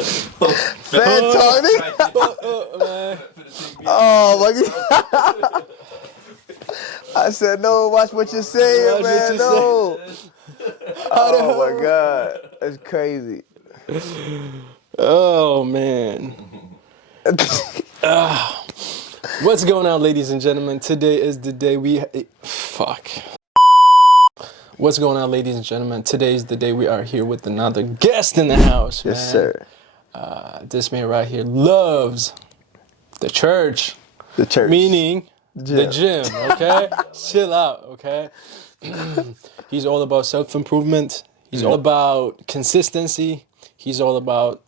Fan Tony. Oh my God. I said no. Watch what you're saying, man. No. Oh my God, that's crazy. Oh man. What's going on, ladies and gentlemen? Today is the day What's going on, ladies and gentlemen? Today is the day we are here with another guest in the house, man. Yes, sir. This man right here loves the church. The church. Meaning the gym, okay? Chill out, okay? He's all about self-improvement. He's all about consistency. He's all about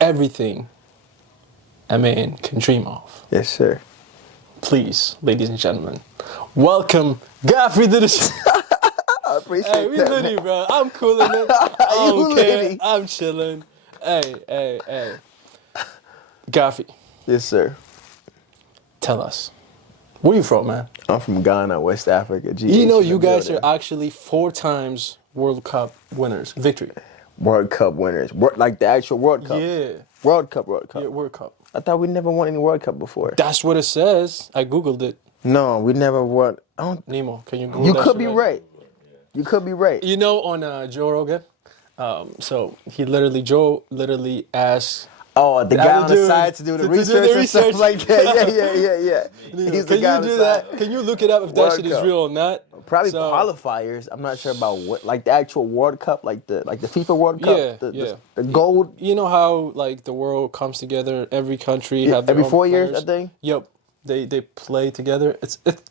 everything a man can dream of. Yes, sir. Please, ladies and gentlemen, welcome Godfrey to the show. I appreciate that. Hey, we litty, bro. I'm cooling it. I don't care. I'm chilling. Hey. Godfrey. Yes, sir. Tell us. Where you from, man? I'm from Ghana, West Africa. You know, you guys are actually 4 times World Cup winners. Victory. World Cup winners. Like the actual World Cup. Yeah. World Cup. Yeah, World Cup. I thought we never won any World Cup before. That's what it says. I Googled it. No, we never won. Nemo, can you Google You that could shit be right? right. You could be right. You know, on Joe Rogan, so Joe literally asked. Oh, the guy on the side to do the research and stuff like that. Yeah. He's the guy on the side. Can you do that? Can you look it up if that shit is real or not? Probably qualifiers. I'm not sure about what, like the actual World Cup, like the FIFA World Cup. The gold. You know how like the world comes together, every country have their every own 4 players? years, I think. Yep. They play together.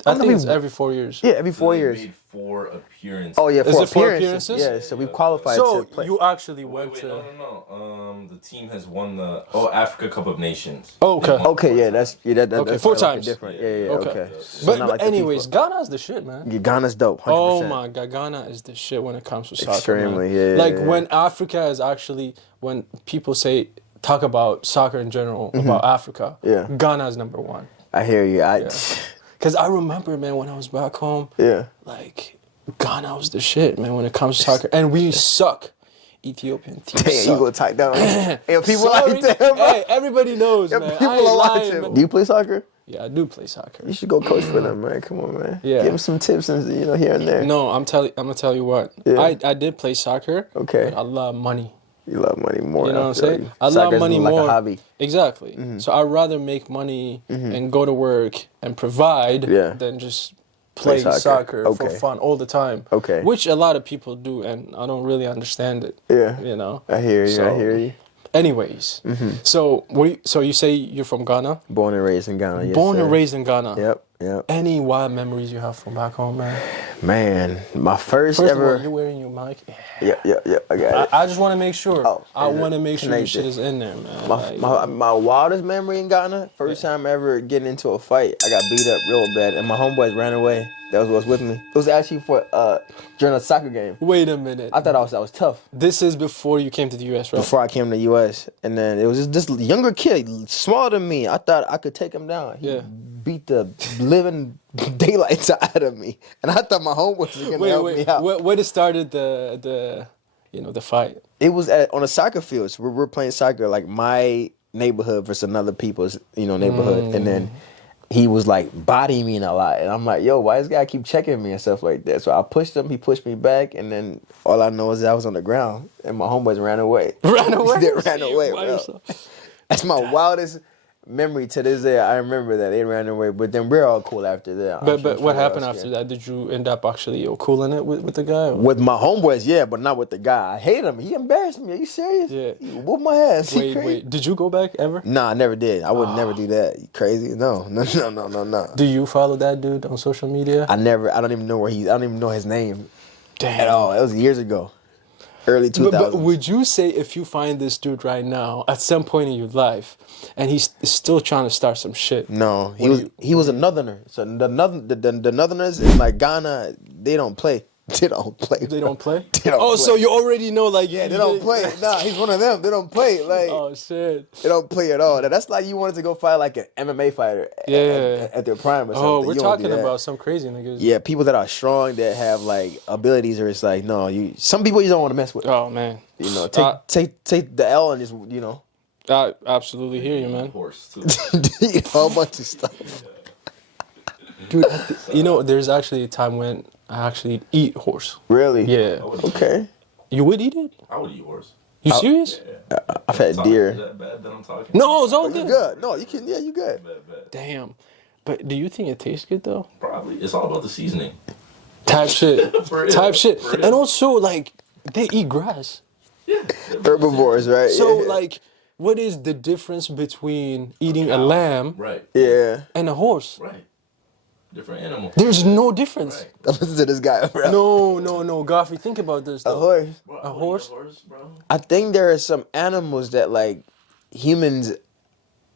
I think it's every 4 years. Yeah, every 4 years. Made 4 appearances. Oh yeah, Is it 4 appearances? Yeah, so we qualified so to play. you actually went to. No. The team has won the Africa Cup of Nations. Oh, okay. Okay, yeah, that's okay, 4 times. Different. Yeah. Okay. So but anyways, Ghana's the shit, man. Yeah, Ghana's dope. 100%. Oh my God, Ghana is the shit when it comes to soccer. Extremely, man. yeah. Like when Africa is actually when people talk about soccer in general about Africa. Yeah. Ghana is number 1. I hear you. Because I remember, man, when I was back home. Yeah. Like Ghana was the shit, man, when it comes to soccer, and we suck. Ethiopian team. Damn, you gonna type down? Hey, people like that, bro. Hey, everybody knows, man. People are watching. Man. Do you play soccer? Yeah, I do play soccer. You should go coach for them, man. Come on, man. Yeah. Give them some tips and here and there. No, I'm gonna tell you what. Yeah. I did play soccer. Okay. But I love money. You love money more. You know what I'm saying? I love money more. Like a hobby. Exactly. So I'd rather make money and go to work and provide than just play soccer for fun all the time. Okay. Which a lot of people do, and I don't really understand it. Yeah. You know? I hear you. Anyways, so you say you're from Ghana? Born and raised in Ghana, yes, Born and raised in Ghana. Yep. Any wild memories you have from back home, man? Man, my first ever... First of all, you're wearing your mic? Yeah, I got it. I just want to make sure. I want to make sure your connected. shit is in there, man. My wildest memory in Ghana, first time ever getting into a fight, I got beat up real bad, and my homeboys ran away. That was what was with me. It was actually for during a soccer game. Wait a minute. I thought I was tough. This is before you came to the U.S., right? Before I came to the U.S. And then it was this younger kid, smaller than me. I thought I could take him down. He beat the living daylights out of me. And I thought my homeboys was going to help me out. What started the fight? It was on a soccer field. So we're playing soccer, like my neighborhood versus another people's, neighborhood. And then he was like bodying me a lot. And I'm like, yo, why this guy keep checking me and stuff like that? So I pushed him, he pushed me back, and then all I know is that I was on the ground and my homeboys ran away. Ran away? They ran away, bro. That's my wildest memory to this day. I remember that they ran away, but then we're all cool after that. But what happened after that? Did you end up actually cooling it with the guy? Or? With my homeboys, yeah, but not with the guy. I hate him. He embarrassed me. Are you serious? Yeah. He whooped my ass. Wait. Did you go back ever? Nah, I never did. I would never do that. You crazy? No. Do you follow that dude on social media? I don't even know I don't even know his name. Damn. At all. It was years ago. Early 2000s. But would you say if you find this dude right now at some point in your life and he's still trying to start some shit? No, he was a Northerner. So the Northerners in like Ghana, they don't play. They don't play. They don't play? They don't oh, play. so you already know, like... Yeah, they don't play. Nah, he's one of them. They don't play. Like, Oh, shit. they don't play at all. That's like you wanted to go fight like an MMA fighter at their prime or something. Oh, we're You don't do talking that. about some crazy niggas. Yeah, people that are strong, that have like abilities, or it's like, no, some people you don't want to mess with. Oh, man. You know, take the L and just, you know. I absolutely hear you, man. Horse too. A whole bunch of stuff. Dude, you know, there's actually a time when I actually eat horse. Really? Yeah. Okay. You would eat it? I would eat horse. You serious? Yeah. I've had Is deer. that bad that I'm talking? No, it's all You good. good? No, you can. Yeah, you good. Bad. Damn. But do you think it tastes good, though? Probably. It's all about the seasoning. Type shit. For real, Type shit. for real. And also, like, they eat grass. Yeah. Herbivores, right? So, yeah. like, what is the difference between eating a lamb Right. Yeah. and a horse? Right. Different animal. There's no difference. Right. Listen to this guy, bro. No, Godfrey, think about this, A though. horse. Bro, A I would eat horse? bro. I think there are some animals that like humans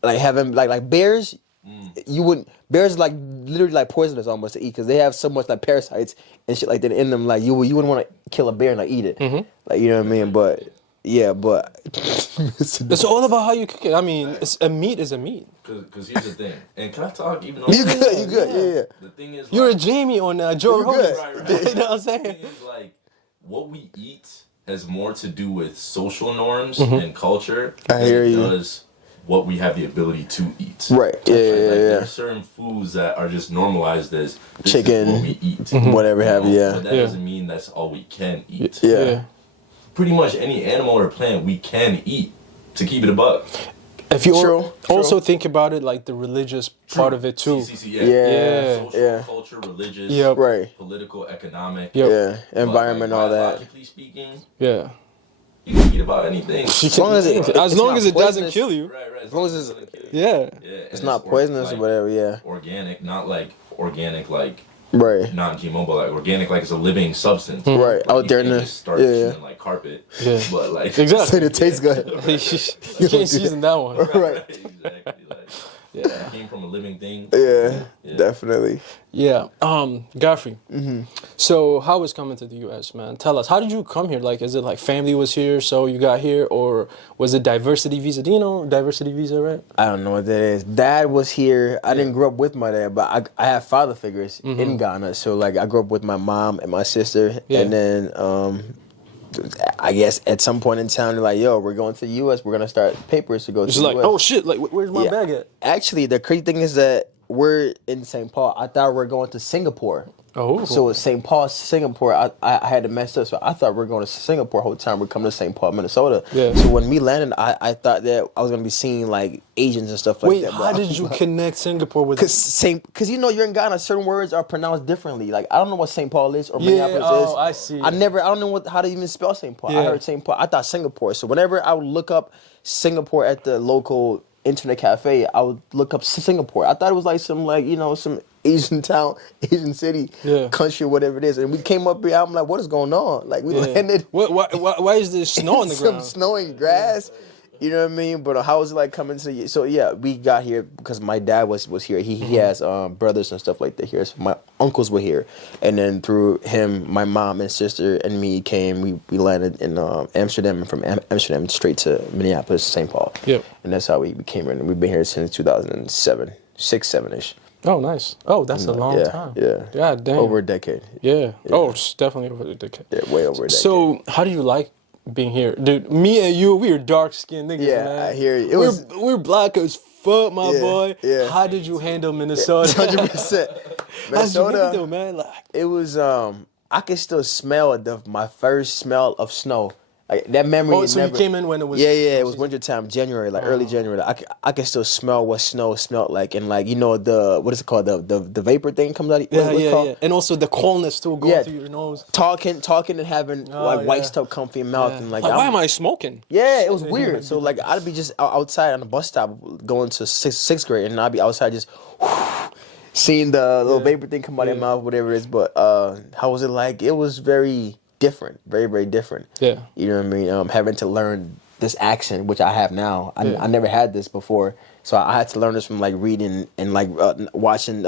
like having like bears. You wouldn't. Bears like literally like poisonous almost to eat because they have so much like parasites and shit like that in them. Like you wouldn't want to kill a bear and like eat it. Like, you know what I mean? But yeah, but It's all about how you cook it. I mean, a meat is a meat. Because here's the thing. And can I talk even though... you good, yeah. The thing is... You're a like, Jamie on Joe You Rogan. good. Right. You know what I'm The saying? thing is, like, what we eat has more to do with social norms and culture I hear than it you. does what we have the ability to eat. Right. Yeah, Like, yeah, there yeah. are certain foods that are just normalized as this Chicken, is what we eat. Whatever have you. Yeah. But that Yeah. doesn't mean that's all we can eat. Yeah. Pretty much any animal or plant we can eat, to keep it a buck. If you True, also true. think about it, like the religious part of it too. CCC, Yeah, Social, yeah. culture, religious, Yep. Right. political, economic. Yep. Yeah. But, Environment, like, all that. biologically speaking, Yeah. you can eat about anything. As long as it, As long not as it doesn't poisonous. kill you. Right. As long as it's- doesn't kill you. Yeah. Yeah, It's and not poisonous or whatever. Yeah. Organic, not like organic, like Right. non-GMO, but like organic, like it's a living substance. Right. Like, Out you there in can't the just starch yeah. and like carpet. Yeah. But like Exactly. It tastes good. You can't season that one. Right. exactly. Like Yeah. it came from a living thing. Yeah. Yeah. Definitely. Yeah. Godfrey. So how was coming to the U.S., man? Tell us. How did you come here? Like, is it like family was here, so you got here, or was it diversity visa? Do you know diversity visa, right? I don't know what that is. Dad was here. I didn't grow up with my dad, but I have father figures in Ghana. So like I grew up with my mom and my sister, Yeah. and then I guess at some point in time they're like, "Yo, we're going to the U.S. We're gonna start papers to go It's to the like, U.S." oh shit! Like, where's my Yeah. bag at? Actually, the crazy thing is that we're in St. Paul. I thought we were going to Singapore. Oh. So it's St. Paul, Singapore. I had to mess up, so I thought we were going to Singapore whole time. We're coming to St. Paul, Minnesota. Yeah. So when we landed, I thought that I was gonna be seeing like Asians and stuff like Wait, that. how did you connect Singapore with? Cause you know you're in Ghana, certain words are pronounced differently. Like I don't know what St. Paul is or Yeah, Minneapolis is. I see. I don't know how to even spell St. Paul. I Yeah. heard St. Paul. I thought Singapore. So whenever I would look up Singapore at the local internet cafe, I would look up Singapore. I thought it was like some some Asian town, Asian city, Yeah. country, whatever it is. And we came up here. I'm like, what is going on? Like we landed. Why is there snow on the some ground? snowing grass. You know what I mean? But how was it like coming to you? So yeah, we got here because my dad was here. He has brothers and stuff like that here. So my uncles were here, and then through him, my mom and sister and me came. We landed in Amsterdam, and from Amsterdam straight to Minneapolis, St. Paul. Yep. And that's how we came here. And we've been here since 2007, 7-ish. Oh, nice. Oh, that's a long yeah, time. yeah. God damn. Over a decade. Yeah. Oh, it's definitely over a decade. Yeah, way over a decade. So, how do you like being here, dude? Me and you, we are dark skinned niggas, Yeah, man. I hear you. It was we're black as fuck, my Yeah, boy. yeah. How did you handle Minnesota? 100%. How'd you Minnesota. handle, man? Like, It was I could still smell my first smell of snow. Like that memory. oh, so you came in when it was Yeah, it was wintertime, January, like early January. I can still smell what snow smelled like, and like the what is it called, the vapor thing comes out. Yeah, what's it called? yeah. And also the coldness too going Yeah. through your nose. Talking and having like white yeah. stuff come from your mouth and like. Why am I smoking? Yeah, it was weird. So like I'd be just outside on the bus stop going to sixth grade, and I'd be outside just seeing the little vapor thing come out of your mouth, whatever it is. But how was it like? It was very different, very very different. Yeah. You know what I mean? Having to learn this accent, which I have now. I never had this before, so I had to learn this from like reading and like watching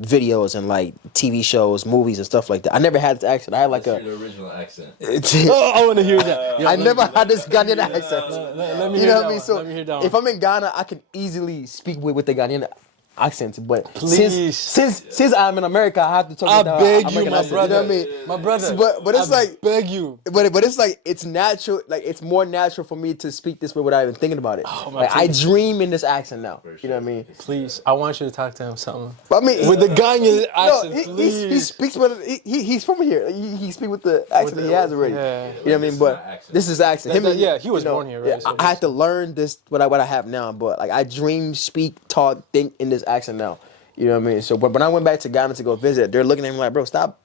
videos and like TV shows, movies and stuff like that. I never had this accent. I had like Let's hear the original accent. Oh, I want to hear that. Yo, I never had this Ghanaian accent. Let me You hear know that what I mean? one. So Let me hear that one. if I'm in Ghana, I can easily speak with the Ghanaian accent. But Please. since I'm in America, I have to talk I with the beg you, American my accent. brother. You know what I mean? My brother. But it's I like beg you. But it's like it's natural. Like it's more natural for me to speak this way without even thinking about it. Oh, my like I please. dream in this accent now. You know what I mean? Please, I want you to talk to him something. But I mean, With the Ghanaian no, accent, please. he speaks with he's from here. He speaks with the accent he has already. Yeah. You know what I mean? But this is accent. Yeah, he was born here, right? Yeah, So I had to learn this what I have now. But like I dream, speak, talk, think in this accent now. You know what I mean? So, but when I went back to Ghana to go visit, they're looking at me like, bro, stop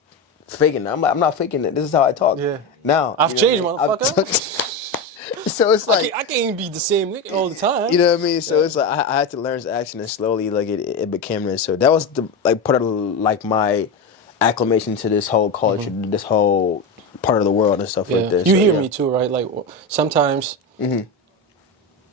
faking it. I'm like, I'm not faking it. This is how I talk. Yeah. Now I've you know changed, what I mean? motherfucker. So it's like I can't be the same nigga all the time. you know what I mean. So it's like I had to learn this accent, and slowly like it became this. So that was the like part of like my acclimation to this whole culture, this whole part of the world and stuff like this. You So, hear yeah. me too, right? Like sometimes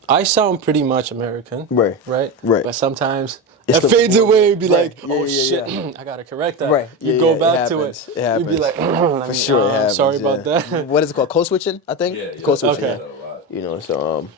I sound pretty much American, Right. Right. Right. But sometimes It's it the- fades away and be Right. like, Yeah, oh yeah, shit, yeah. I gotta correct that. Right. You Yeah, go yeah, back it to happens. it. It You'd be happens. like, For sure, it happens, sorry about yeah. that. What is it called? Code switching, I think. Yeah, Code switching. Okay. You know, so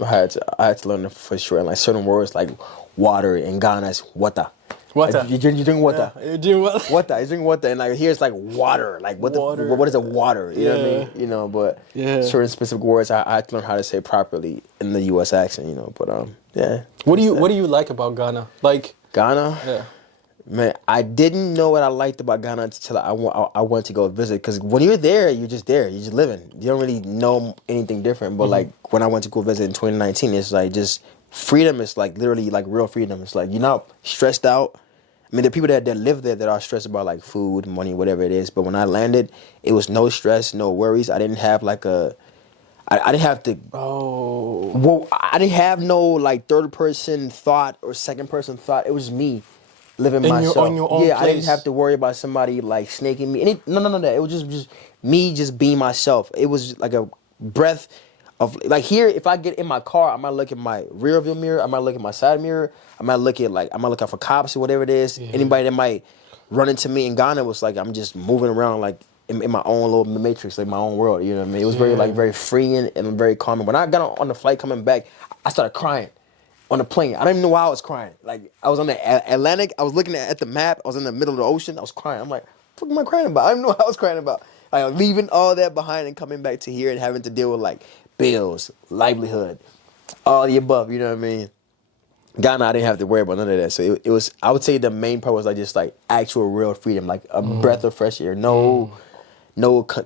I had to learn it for sure. And like certain words like water in Ghana is wata. Wata. Like, you drink water. You doing well? Water. You drink water, and like here it's like water. Like what Water. what is a water? You know what I Yeah. mean? You know, but Yeah. certain specific words I had to learn how to say properly in the U.S. accent. You know, but yeah. What do you like about Ghana? Like, Ghana? yeah. Man, I didn't know what I liked about Ghana until I went to go visit. Because when you're there, you're just there. You're just living. You don't really know anything different. But like when I went to go visit in 2019, it's like just freedom. Is like literally like real freedom. It's like you're not stressed out. I mean, the people that live there that are stressed about like food, money, whatever it is. But when I landed, it was no stress, no worries. I didn't have like I didn't have to. Oh. Well, I didn't have no like third person thought or second person thought. It was me living myself. on your own yeah, I didn't place. have to worry about somebody like snaking me. No. It was just me just being myself. It was like a breath of like here. If I get in my car, I might look at my rear view mirror. I might look at my side mirror. I might look out for cops or whatever it is. Yeah. Anybody that might run into me in Ghana was like I'm just moving around like in my own little matrix, like my own world. You know what I mean? It was very freeing and very calming. When I got on the flight coming back, I started crying. On the plane, I don't even know why I was crying. Like I was on the Atlantic, I was looking at the map. I was in the middle of the ocean. I was crying. I'm like, what am I crying about? I don't know what I was crying about. Like leaving all that behind and coming back to here and having to deal with like bills, livelihood, all the above. You know what I mean? Ghana, I didn't have to worry about none of that. So it was. I would say the main part was like just like actual real freedom, like a breath of fresh air. No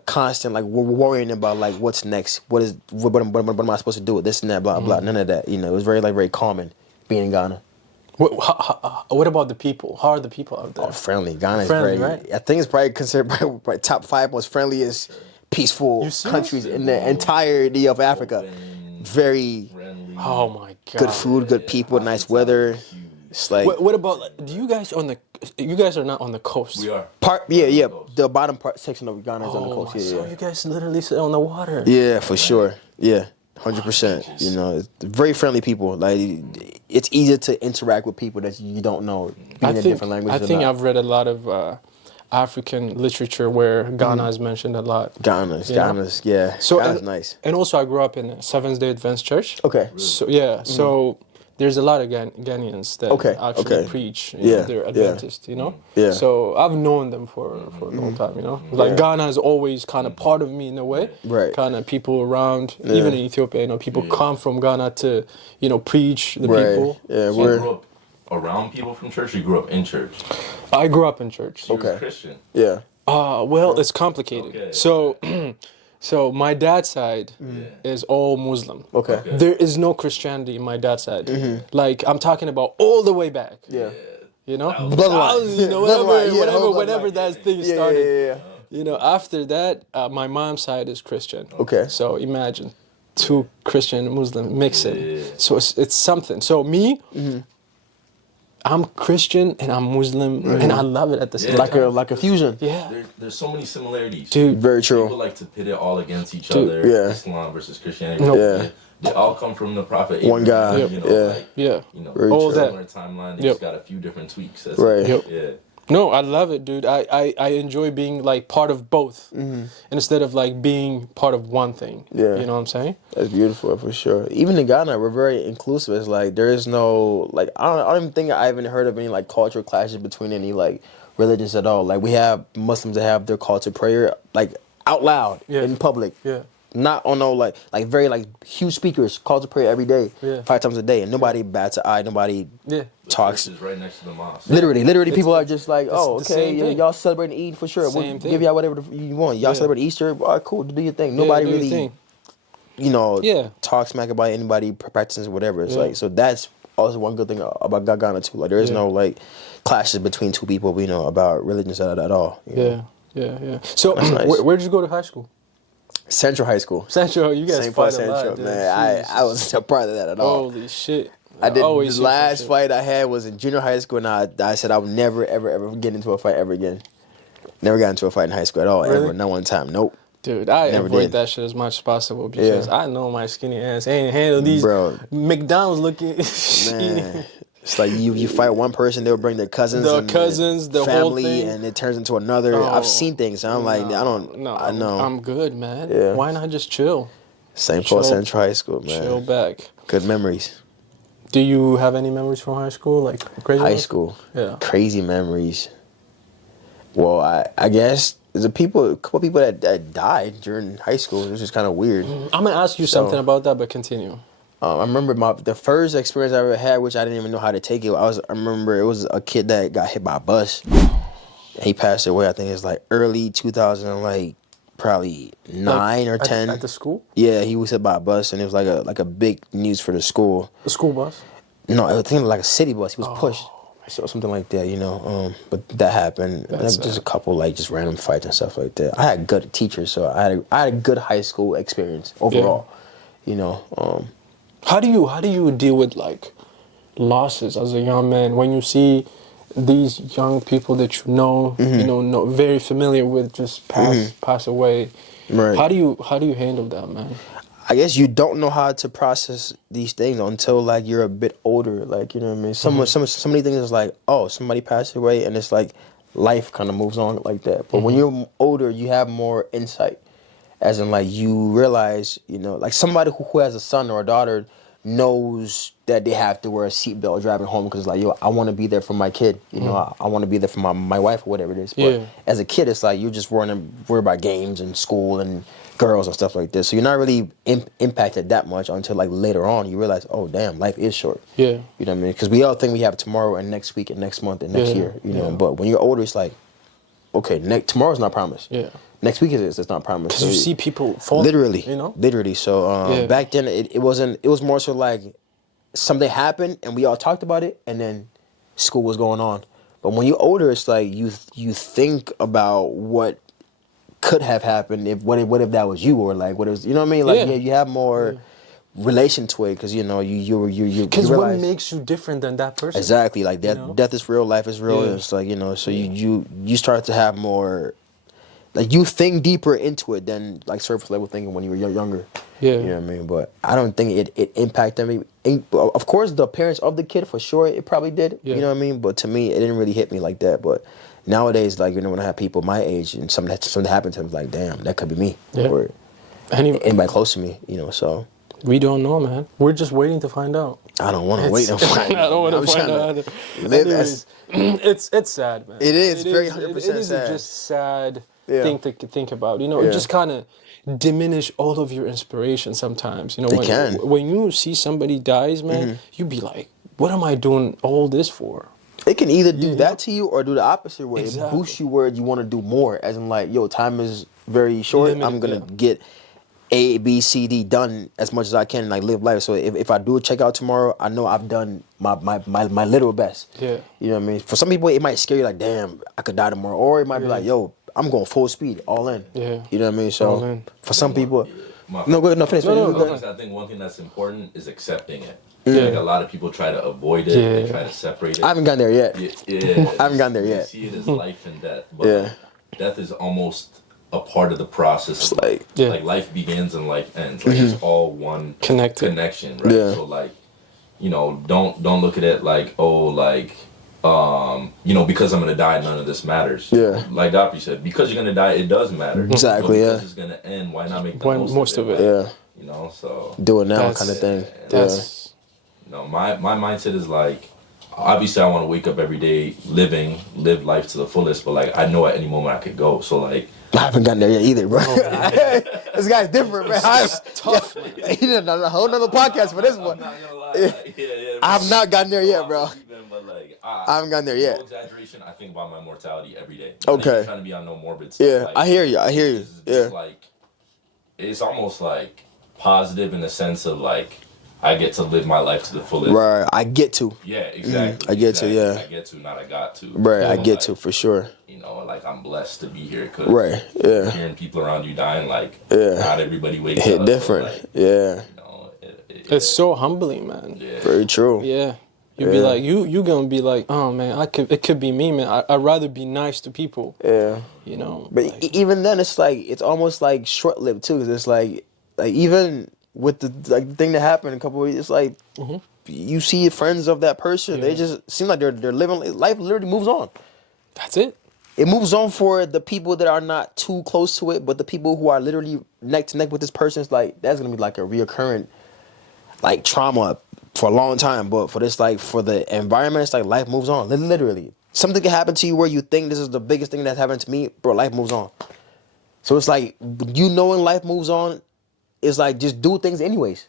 constant like worrying about like what's next. What am I supposed to do with this and that? Blah blah. None of that. You know, it was very calming being in Ghana. What about the people? How are the people out there? Oh, friendly. Ghana is Friendly, very. right? I think it's probably considered by top 5 most friendliest, peaceful You serious? countries in the entirety of Africa. Very Friendly. Oh my god. good food, good people, nice weather. It's like What about? Do you guys You guys are not on the coast. We are. yeah. The bottom part section of Ghana is on the coast. So Yeah, you guys literally sit on the water. yeah, for sure. Yeah, 100%. You know, it's very friendly people. Like it's easier to interact with people that you don't know, being in different languages. I think I've read a lot of African literature where Ghana is mentioned a lot. Ghana's, yeah. So Ghana's and, nice. And also, I grew up in a Seventh-day Adventist church. Okay. So yeah, so there's a lot of Ghanaians that actually preach. You know, they're Adventist. You know. Yeah. So I've known them for a long time. You know, like Ghana is always kind of part of me in a way. Right. Kind of people around, even in Ethiopia. You know, people come from Ghana to preach the people. Yeah, So you grew up around people from church, or you grew up in church? I grew up in church. You Okay. was Christian. yeah. Well, it's complicated. Okay. So my dad's side is all Muslim. Okay. There is no Christianity in my dad's side. Like I'm talking about all the way back. Yeah. You know, Bloodline. You know, Bloodline, yeah, whole whenever bloodline. that thing Yeah, started. yeah. You know, after that, my mom's side is Christian. Okay. So imagine, 2 Christian and Muslim mixing. So it's something. So me, I'm Christian and I'm Muslim and I love it at the same time. Like a fusion. Yeah. There's so many similarities. Dude. Very true. People like to pit it all against each Dude, other. yeah. Islam versus Christianity. Nope. Yeah. They all come from the prophet One guy, Abraham, you know, yeah. like, Yeah. you know, Very All true. that. similar timeline. They Yep. just got a few different tweaks. That's Right. it. Yep. Yeah. No, I love it, dude. I enjoy being like part of both instead of like being part of one thing. Yeah. You know what I'm saying? That's beautiful for sure. Even in Ghana, we're very inclusive. It's like there is no like I don't even think I even heard of any like cultural clashes between any like religions at all. Like we have Muslims that have their call to prayer like out loud Yeah. in public. Yeah. Not on no like very like huge speakers call to prayer every day, Yeah. 5 times a day, and nobody bats an eye. Nobody Yeah. The talks. church is right next to the mosque. Literally, people are just like, it's oh, the okay, same yeah, thing. y'all celebrating Eid for sure. We'll Same give thing. y'all whatever you want. Y'all Yeah. celebrate Easter, all right, cool, do your thing. Nobody do your really, thing. you know, Yeah. talk smack about anybody practicing whatever. It's Yeah. like, so that's also one good thing about Ghana too. Like there is Yeah. no like clashes between two people, you know, about religions at all. You know? Yeah. So That's nice. where did you go to high school? Central High School. Central. You guys St. fight Paul a lot, Central, dude. man. I Jesus. wasn't a part of that at all. Holy shit. I did always the hear some last shit. fight I had was in junior high school, and I said I would never, ever get into a fight ever again. Never got into a fight in high school at all, Really? ever. Not one time. Nope. Dude, I Never avoid did. that shit as much as possible because Yeah. I know my skinny ass ain't handle these Bro. McDonald's looking Man, it's like you fight one person, they'll bring their cousins, The and cousins, the whole family, thing. and it turns into another. Oh, I've seen things. And I'm like, I don't. No, I know. I'm good, man. Yeah. Why not just chill? St. Paul chill- Central High School, man. Chill back. Good memories. Do you have any memories from high school? Like crazy High ones? school. Yeah. Crazy memories. Well, I guess there's a couple people that died during high school. It was just kind of weird. I'm gonna ask you something about that, but continue. I remember the first experience I ever had, which I didn't even know how to take it. I remember it was a kid that got hit by a bus. He passed away. I think it was like early 2000, like probably 9 or 10. At the school? Yeah, he was hit by a bus, and it was like a big news for the school. The school bus? No, I think like a city bus. He was pushed, so something like that, you know. But that happened. That's Just a sad. couple like just random fights and stuff like that. I had good teachers, so I had a good high school experience overall. You know. How do you deal with like losses as a young man when you see these young people that you know, very familiar with just pass away? Right. How do you handle that, man? I guess you don't know how to process these things until like you're a bit older. Like, you know what I mean? So many things is like, oh, somebody passed away, and it's like life kind of moves on like that. But when you're older, you have more insight, as in like you realize, you know, like somebody who has a son or a daughter knows that they have to wear a seatbelt driving home because like, yo, I want to be there for my kid. You know, I want to be there for my wife or whatever it is. But Yeah. as a kid, it's like you're just worried about games and school and girls and stuff like this. So you're not really impacted that much until like later on you realize, oh damn, life is short. Yeah. You know what I mean? Because we all think we have tomorrow and next week and next month and next Yeah, year. You know, yeah. but when you're older, it's like, okay, tomorrow's not promised. Yeah. Next week it's not promised. Because you see people fall. Literally, You know? literally. So Yeah. back then it wasn't. It was more so like something happened and we all talked about it, and then school was going on. But when you're older, it's like you think about what could have happened if what if that was you, or like what is, you know what I mean? Like Yeah. you have more relation to it because you know you Because what realize makes you different than that person? exactly like death. You know? Death is real, life is real. Yeah. It's like, you know, so you start to have more. Like you think deeper into it than like surface level thinking when you were younger. Yeah. You know what I mean? But I don't think it impacted me. Of course, the parents of the kid, for sure, it probably did. Yeah. You know what I mean? But to me, it didn't really hit me like that. But nowadays, like, you know, when I have people my age and something happened to them, it's like, damn, that could be me. Yeah. Or anybody close to me, you know, so. We don't know, man. We're just waiting to find out. I don't want to wait and find I don't want I'm to find trying out to either. live Anyways, it's sad, man. It is very It 100% is sad. just sad Yeah. thing to think about. You know, Yeah. it just kind of diminish all of your inspiration sometimes. You know, It can. when you see somebody dies, man, you be like, what am I doing all this for? It can either do Yeah. that to you or do the opposite way. It Exactly. boosts you where you want to do more. As in, like, yo, time is very short. Limited, I'm gonna yeah. get A, B, C, D done as much as I can and like live life. So if I do a checkout tomorrow, I know I've done my literal best. Yeah. You know what I mean? For some people, it might scare you like, damn, I could die tomorrow. Or it might be like, yo, I'm going full speed, all in. Yeah. You know what I mean? All So in. for some people, My- no, go ahead, no, finish. No, finish, no, go no. ahead. I think one thing that's important is accepting it. Yeah. Like a lot of people try to avoid it. Yeah. They try to separate it. I haven't gotten there yet. Yeah, I haven't gotten there you yet. see it as life and death. But Yeah. death is almost a part of the process. Of like, Yeah. like life begins and life ends. Like it's all one connection, right? Yeah. So like, you know, don't look at it like, oh, like, you know, because I'm gonna die, none of this matters. Yeah. Like Godfrey said, because you're gonna die, it does matter. Exactly, But because yeah. it's gonna end, why not make the Why most, most of of it? it. Yeah. You know, so Do it now That's- kind of thing. That's you know, my mindset is like, obviously I want to wake up every day, live life to the fullest, but like I know at any moment I could go. So like, I haven't gotten there yet either, bro. This guy's different, man. It's tough. He did a whole nother podcast for this I'm one. not gonna lie, Yeah. like, yeah, I have not gotten there yet, bro. But like, I haven't gotten there no yet. exaggeration. I think about my mortality every day. Not Okay. even trying to be on no morbid stuff. Yeah, like, I hear you. I hear you. It's just Yeah. like, it's almost like positive in the sense of like, I get to live my life to the fullest. Right. I get to. Yeah, exactly. I get to, yeah. I get to, not I got to. Right. I So, get like, to for sure. You know, like I'm blessed to be here because Right. Yeah. hearing people around you dying, like, Yeah. not everybody wakes Hit up. different. So, like, Yeah. you know, it's so humbling, man. yeah. Very true. Yeah. You'd be Yeah. like, you gonna be like, oh man, it could be me, man. I'd rather be nice to people, Yeah. you know. But like, even then, it's like it's almost like short lived too. 'Cause it's like even with the like thing that happened a couple of weeks, it's like you see friends of that person. They Yeah. just seem like they're living life. Literally moves on. that's it. It moves on for the people that are not too close to it, but the people who are literally neck to neck with this person, it's like that's gonna be like a reoccurring like trauma for a long time. But for this, like for the environment, it's like life moves on. Literally, something can happen to you where you think this is the biggest thing that's happened to me, bro. Life moves on. So it's like you knowing life moves on, it's like just do things anyways.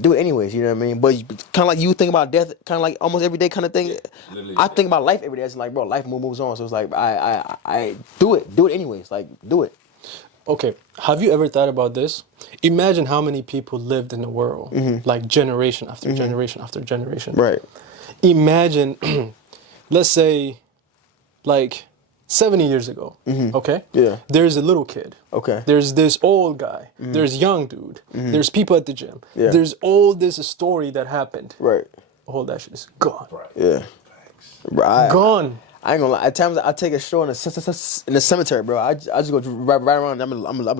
Do it anyways, you know what I mean? But kind of like you think about death, kind of like almost every day kind of thing. literally. I think about life every day. It's like, bro, life moves on. So it's like I do it anyways. Like do it. Okay, have you ever thought about this? Imagine how many people lived in the world, like generation after generation after generation. Right. Imagine, let's say, like 70 years ago. Okay. Yeah. There's a little kid. Okay. There's this old guy. There's young dude. There's people at the gym. Yeah. There's all this story that happened. Right. All that shit is gone. Right. Yeah. Right. Gone. I ain't gonna lie. At times I take a stroll in the cemetery, bro. I just go right around. I'm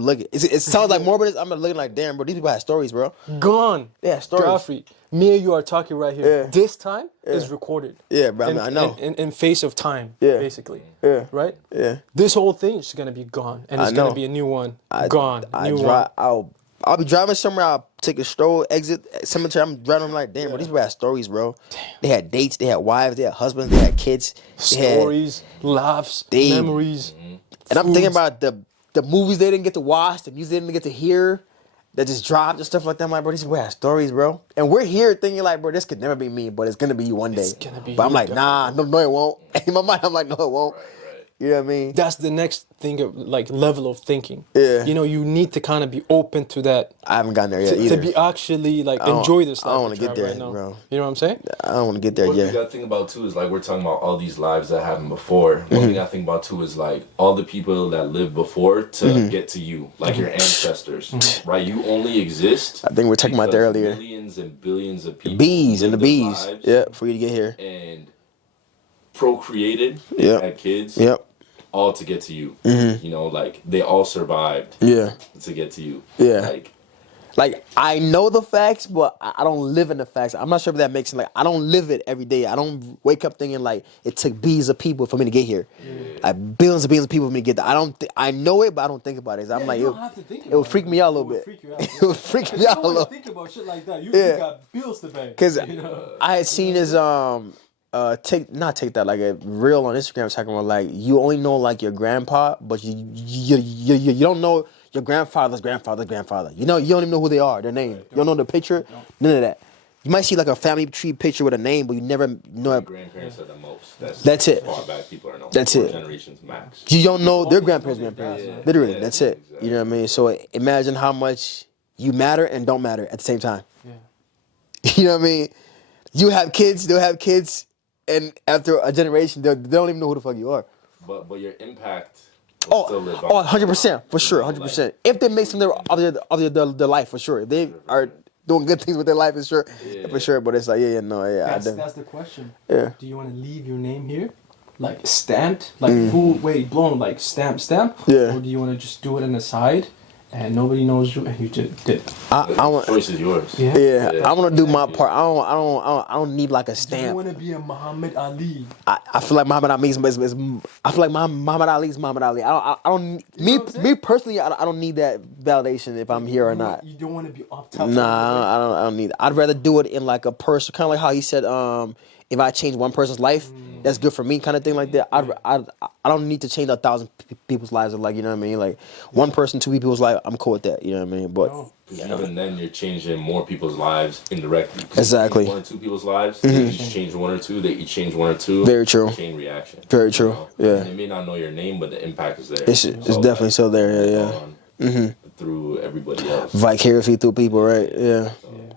looking. It sounds like morbid. I'm looking like, damn, bro. These people have stories, bro. Gone. Yeah, stories. Godfrey, me and you are talking right here. Yeah. This time is recorded. Yeah, bro. I mean, I know. In face of time, Yeah. basically. Yeah. Right? Yeah. This whole thing is gonna be gone, and I it's gonna know. be a new one. Gone. New one. I'll be driving somewhere. I'll take a stroll, exit cemetery. I'm driving. I'm like, damn, bro. These people had stories, bro. They had dates. They had wives. They had husbands. They had kids. They had- Stories, laughs, They- memories. And I'm thinking foods. about the movies they didn't get to watch, the music they didn't get to hear, that just dropped and stuff like that. I'm like, bro, these people have stories, bro. And we're here thinking like, bro, this could never be me, but it's gonna be you one day. It's gonna be But I'm you, like, nah, no, it won't. In my mind, I'm like, no, it won't. Right. You know what I mean? That's the next thing, like level of thinking. Yeah. You know, you need to kind of be open to that. I haven't gotten there yet To either. be actually like don't- enjoy this I life. don't wanna that you get have there, right now. bro. You know what I'm saying? I don't want to get there One thing you yet. gotta think about too is like we're talking about all these lives that happened before. Mm-hmm. One thing I think about too is like all the people that lived before to Mm-hmm. get to you, like your ancestors, right? You only exist. I think we were talking about that because earlier. Millions and billions of people. Bees and the lived their bees. lives Yeah, for you to get here. And procreated. Yep. Had kids. Yep. All to get to you. You know, like they all survived Yeah. to get to you. Yeah. Like I know the facts, but I don't live in the facts. I'm not sure if that makes sense. Like, I don't live it every day. I don't wake up thinking like it took billions of people for me to get here. Like billions of people for me to get there. I know it, but I don't think about it. I'm like, it would freak me out a little bit. It would freak me out a little. think about shit like that. You, Yeah. got bills to pay. Cause I had seen his take that like a reel on Instagram talking about like you only know like your grandpa, but you don't know your grandfather's grandfather's grandfather. You don't even know who they are, their name. You don't know the picture, none of that. You might see like a family tree picture with a name, but you never know. grandparents are the most. That's it. As far back people are known. That's 4 it. generations max. You don't know their grandparents' Yeah. grandparents. Literally, Yeah, that's it. exactly. You know what I mean? So imagine how much you matter and don't matter at the same time. Yeah. You know what I mean? You have kids, they'll have kids, and after a generation, they don't even know who the fuck you are. But your impact will still live on. 100%, for sure, 100%. If they make some of their life, for sure. If they are doing good things with their life, for sure. But it's like, I do. That's the question. Yeah. Do you want to leave your name here, like stamped, like full weight blown, like stamp, Yeah. or do you want to just do it on the side, and nobody knows you, and you just did? I want. Choice is yours. Yeah, I want to do my part. I don't need like a Do you stamp. want to be a Muhammad Ali? I feel like Muhammad Ali is I feel like Muhammad Ali is Muhammad Ali. I don't You know what I'm saying? me personally. I don't need that validation if I'm here or not. You don't want to be up top. Nah, I don't need. I'd rather do it in like a person, kind of like how he said, if I change one person's life, that's good for me, kind of thing like that. I don't need to change 1,000 people's lives. Or like, you know what I mean? Like 1 person, 2 people's life, I'm cool with that. You know what I mean? But No. Even then, you're changing more people's lives indirectly. 'Cause Exactly. if you change 1 or 2 people's lives. They each change 1 or 2. They each change 1 or 2. Very true. Chain reaction. Very true. You know? Yeah. And they may not know your name, but the impact is there. It's definitely so there. Yeah. Through everybody else. Vicariously through people, right? Yeah.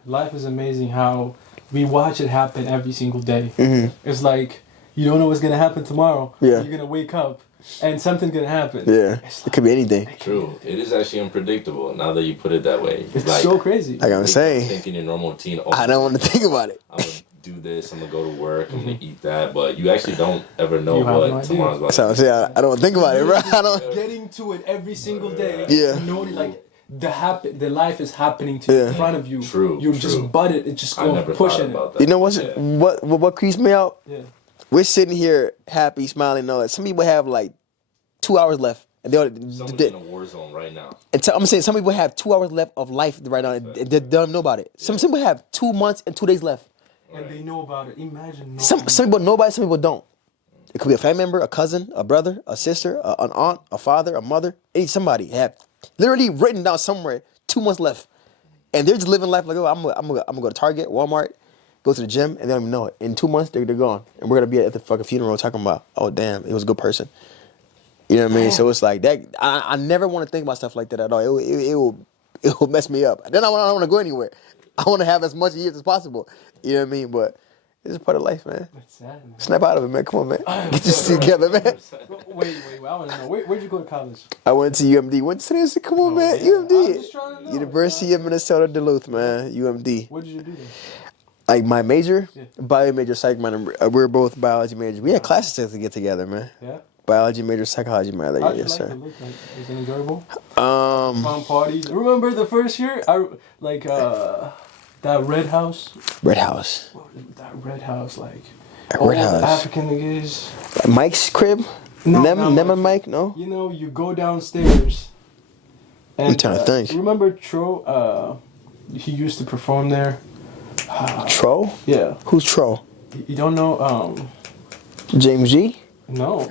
Life is amazing how we watch it happen every single day. Mm-hmm. It's like you don't know what's gonna happen tomorrow. Yeah. You're gonna wake up and something's gonna happen. Yeah. It's It could be anything. True. It is actually unpredictable now that you put it that way. It's like, so crazy. Like I'm saying, thinking your normal routine. Oh, I don't want to think about it. I'm gonna do this. I'm gonna go to work. I'm gonna eat that. But you actually don't ever know You have what no idea. tomorrow's about. So I'm saying I don't think about it, bro. I don't. Getting to it every single day. Yeah. You know, like the life is happening to you in front of you. True, You true. just butt it. It just I go never pushing thought it. about that. You know what's Yeah. what creeps me out? Yeah. We're sitting here happy, smiling, all that. Some people have like 2 hours left, and Someone's in a war zone right now. I'm saying some people have 2 hours left of life right now, and they don't know about it. Some people have 2 months and 2 days left. And they know about it. Imagine. Some people know about it, some people don't. It could be a family member, a cousin, a brother, a sister, an aunt, a father, a mother. Somebody have literally written down somewhere 2 months left, and they're just living life like, oh, I'm gonna go to Target, Walmart, go to the gym, and they don't even know it. In 2 months, they're gone, and we're gonna be at the fucking funeral talking about, oh damn, it was a good person. You know what I mean? So it's like that. I never want to think about stuff like that at all. It will mess me up. Then I don't want to go anywhere. I want to have as much years as possible. You know what I mean? But it's just part of life, man. That's sad, man. Snap out of it, man. Come on, man. Get your shit together, man. Wait. I want to know. Where'd you go to college? I went to UMD. Went to this. Come on, man. yeah. I'm UMD. just trying to know. University of Minnesota Duluth, man. UMD. What did you do there? Like my major, Yeah. bio major, psych minor. We're both biology majors. We had classes to get together, man. Yeah. Biology major, psychology minor. How'd you Yes, like sir. the look? Like, was it enjoyable? Um, Fun parties. Remember the first year? That red house. Red House. That red house, like Red all the House. African niggas. Mike's crib. No, Nem not and Mike. Mike. No. You know, you go downstairs. And, I'm trying to think. Remember Tro? He used to perform there. Troll. Yeah. Who's Troll? You don't know? James G. No.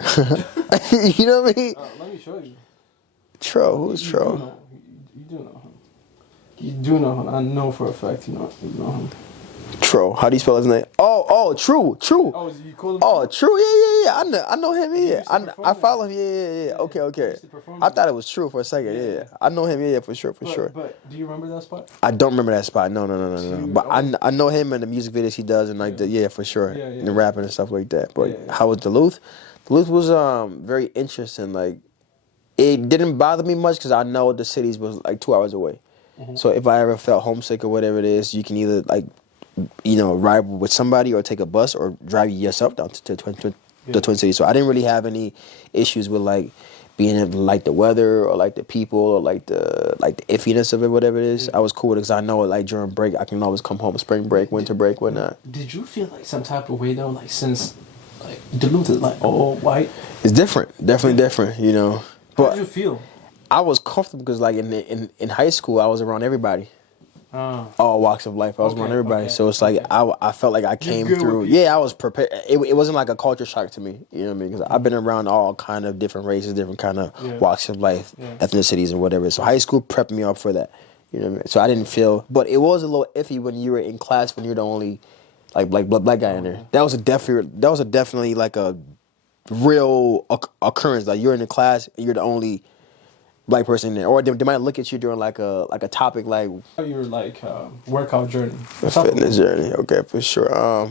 You know what I mean? Let me show you. Troll. Who's You Troll? do know. You do know him. You do know him. I know for a fact you know him. Troll. How do you spell his name? Oh, True. Oh, you call him? Oh, True. Yeah. I know him. Yeah. used to I perform follow him. Yeah. Okay. used to perform I there. thought it was True for a second. Yeah. I know him. Yeah, for sure. But do you remember that spot? I don't remember that spot. No. Dude, But I know him and the music videos he does and like for sure. Yeah. And the rapping and stuff like that. But Yeah. how was Duluth? Duluth was very interesting. Like it didn't bother me much because I know the cities was like 2 hours away. Mm-hmm. So if I ever felt homesick or whatever it is, you can either like, ride with somebody or take a bus or drive yourself down to the Twin Cities. So I didn't really have any issues with like being in like the weather or like the people or like the iffiness of it, whatever it is. I was cool with it because I know like during break I can always come home, spring break, winter break, whatnot. Did you feel like some type of way though, like since like Duluth is like all white? It's different, definitely different, How But did you feel? I was comfortable because like in high school I was around everybody. All walks of life. I was around everybody. So it's like I felt like I came good through. with people. Yeah, I was prepared. It wasn't like a culture shock to me. You know what I mean? Because I've been around all kind of different races, different kind of walks of life, ethnicities and whatever. So high school prepped me up for that. You know what I mean? So I didn't feel, but it was a little iffy when you were in class when you're the only like black guy in there. That was a definitely like a real occurrence. Like you're in the class and you're the only black person in there, or they might look at you during like a topic like Your like workout journey. a fitness journey. Okay, for sure.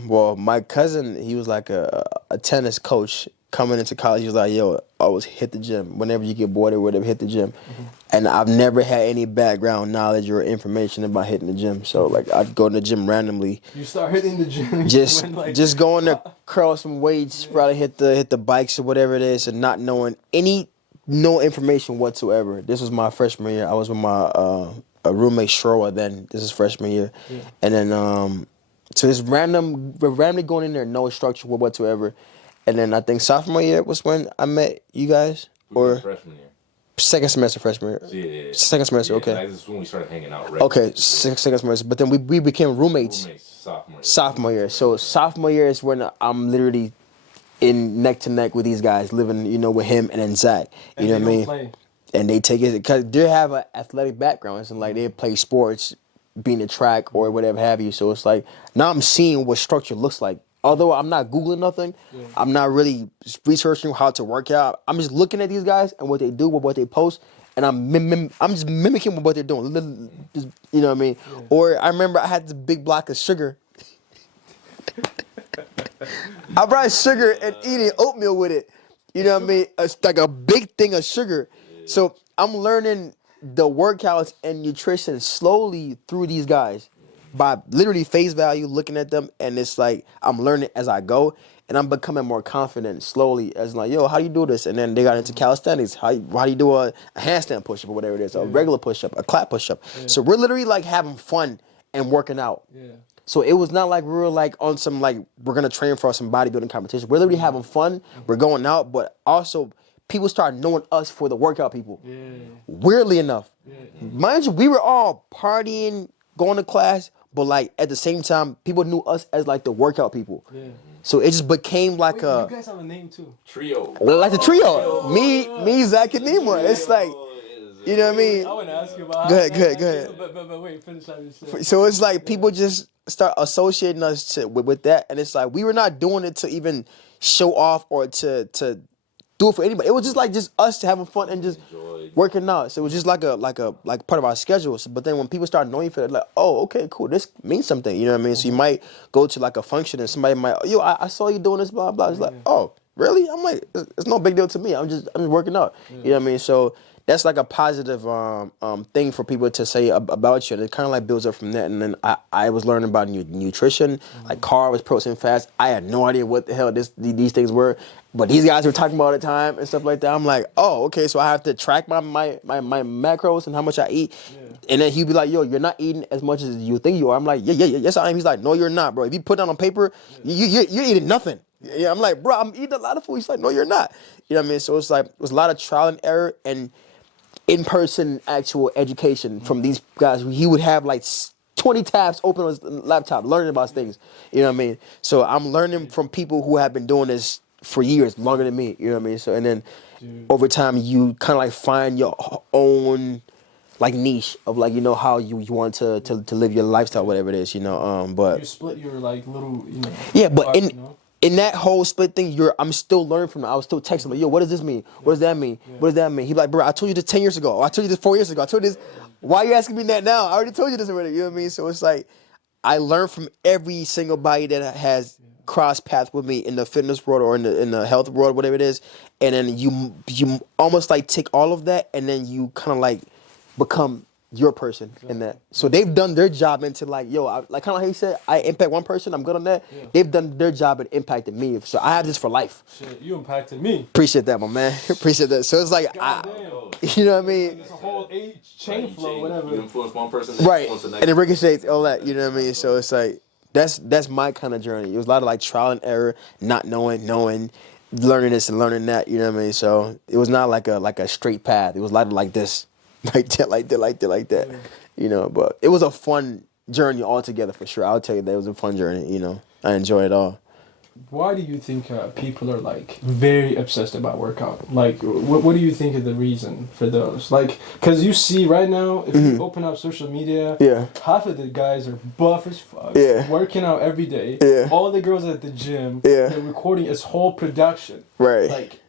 Well, my cousin, he was like a tennis coach coming into college. He was like, yo, always hit the gym. Whenever you get bored or whatever, hit the gym. And I've never had any background knowledge or information about hitting the gym. So like I'd go to the gym randomly. You start hitting the gym. Just going to curl some weights, probably hit the bikes or whatever it is, and not knowing no information whatsoever. This was my freshman year. I was with my a roommate Shroa then. This is freshman year. Yeah. And then so it's randomly going in there, no structure whatsoever. And then I think sophomore year was when I met you guys. Or freshman year. Second semester freshman year. Yeah. Second semester, okay. Like, this is when we started hanging out. Okay, second semester. But then we became roommates. Sophomore year. So sophomore year is when I'm literally in neck to neck with these guys, living, with him and then Zach. You know what I mean? Play. And they take it because they have an athletic background. It's like they play sports, being a track or whatever have you. So it's like now I'm seeing what structure looks like. Although I'm not Googling nothing, I'm not really researching how to work out. I'm just looking at these guys and what they do, what they post, and I'm just mimicking what they're doing. You know what I mean? Yeah. Or I remember I had this big block of sugar. I brought sugar and eating oatmeal with it. You know what I mean? It's like a big thing of sugar. Yeah. So I'm learning the workouts and nutrition slowly through these guys. By literally face value, looking at them, and it's like I'm learning as I go, and I'm becoming more confident slowly. As like, yo, how do you do this? And then they got into calisthenics. How do you do a handstand push-up or whatever it is, a regular push-up, a clap push-up. Yeah. So we're literally like having fun and working out. Yeah. So it was not like we were like on some like we're gonna train for some bodybuilding competition. We're literally having fun. We're going out, but also people start knowing us for the workout people. Yeah. Weirdly enough, mind you, we were all partying, going to class. But like at the same time, people knew us as like the workout people. Yeah. So it just became like you guys have a name too. Trio. Like the trio. Me, Zach, and Nima. It's like, you know what I mean? I want to ask you about. Go ahead. But wait, finish what you said. So it's like people just start associating us with that, and it's like we were not doing it to even show off or to do it for anybody. It was just us having fun and just working out. So it was just like part of our schedule. So, but then when people start knowing you, they're like, oh, okay, cool. This means something. You know what I mean? So you might go to like a function and somebody might, yo, I saw you doing this, blah blah. It's like, oh, really? I'm like, it's no big deal to me. I'm just working out. Yeah. You know what I mean? So that's like a positive thing for people to say about you. And it kind of like builds up from that. And then I was learning about nutrition, like carbs, protein, fats. I had no idea what the hell these things were. But these guys were talking about it all the time and stuff like that. I'm like, oh, okay, so I have to track my macros and how much I eat. Yeah. And then he'd be like, yo, you're not eating as much as you think you are. I'm like, yes I am. He's like, no, you're not, bro. If you put that on paper, you're eating nothing. Yeah, I'm like, bro, I'm eating a lot of food. He's like, no, you're not. You know what I mean? So it's like, it was a lot of trial and error and in-person actual education from these guys. He would have like 20 tabs open on his laptop, learning about things. You know what I mean? So I'm learning from people who have been doing this for years, longer than me. You know what I mean? So, and then over time, you kind of like find your own like niche of like, how you want to live your lifestyle, whatever it is, but you split your like little, yeah, but parts, in that whole split thing, I'm still learning from it. I was still texting like, yo, what does this mean? What does that mean? What does that mean? He's like, bro, I told you this 10 years ago. I told you this 4 years ago. I told you this. Why are you asking me that now? I already told you this already. You know what I mean? So it's like, I learned from every single body that has cross path with me in the fitness world or in the health world, whatever it is. And then you almost like take all of that and then you kind of like become your person in that. So they've done their job into like, yo, like kind of how he said, I impact one person, I'm good on that. Yeah. They've done their job and impacted me. So I have this for life. Shit, you impacted me. Appreciate that, my man. Appreciate that. So it's like, you know what I mean? It's a whole age chain flow, whatever. You influence one person, right? And it ricochets, all that. You know what I mean? So it's like, that's my kind of journey. It was a lot of like trial and error, not knowing, learning this and learning that. You know what I mean? So it was not like a straight path. It was a lot of like this. Like that. Yeah. But it was a fun journey altogether for sure. I'll tell you that it was a fun journey, I enjoy it all. Why do you think people are like very obsessed about workout? Like, what do you think is the reason for those? Like, because you see right now, if you open up social media, half of the guys are buff as fuck, working out every day. All the girls at the gym, they're recording its whole production. Right. Like,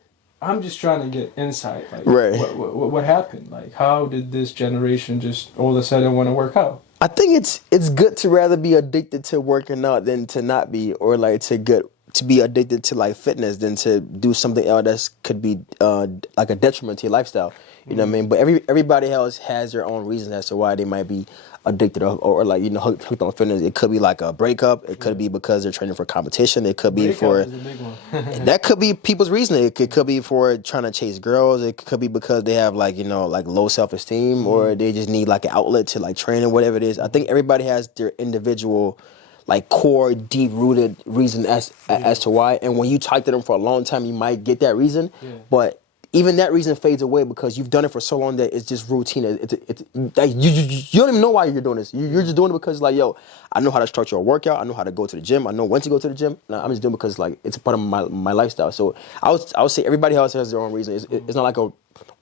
I'm just trying to get insight. Like, what happened? Like, how did this generation just all of a sudden want to work out? I think it's good to rather be addicted to working out than to not be, or like to to be addicted to like fitness than to do something else that could be like a detriment to your lifestyle. You know what I mean? But everybody else has their own reasons as to why they might be addicted or like, you know, hooked on fitness. It could be like a breakup. It could be because they're training for competition. It could be for is a big one. that could be people's reason. It could be for trying to chase girls. It could be because they have like, you know, like low self-esteem or they just need like an outlet to like train or whatever it is. I think everybody has their individual like core deep rooted reason as to why. And when you talk to them for a long time, you might get that reason. But even that reason fades away because you've done it for so long that it's just routine. It's like you don't even know why you're doing this. You're just doing it because like, yo, I know how to structure a workout. I know how to go to the gym. I know when to go to the gym. I'm just doing it because like it's a part of my lifestyle. So I would say everybody else has their own reason. It's not like a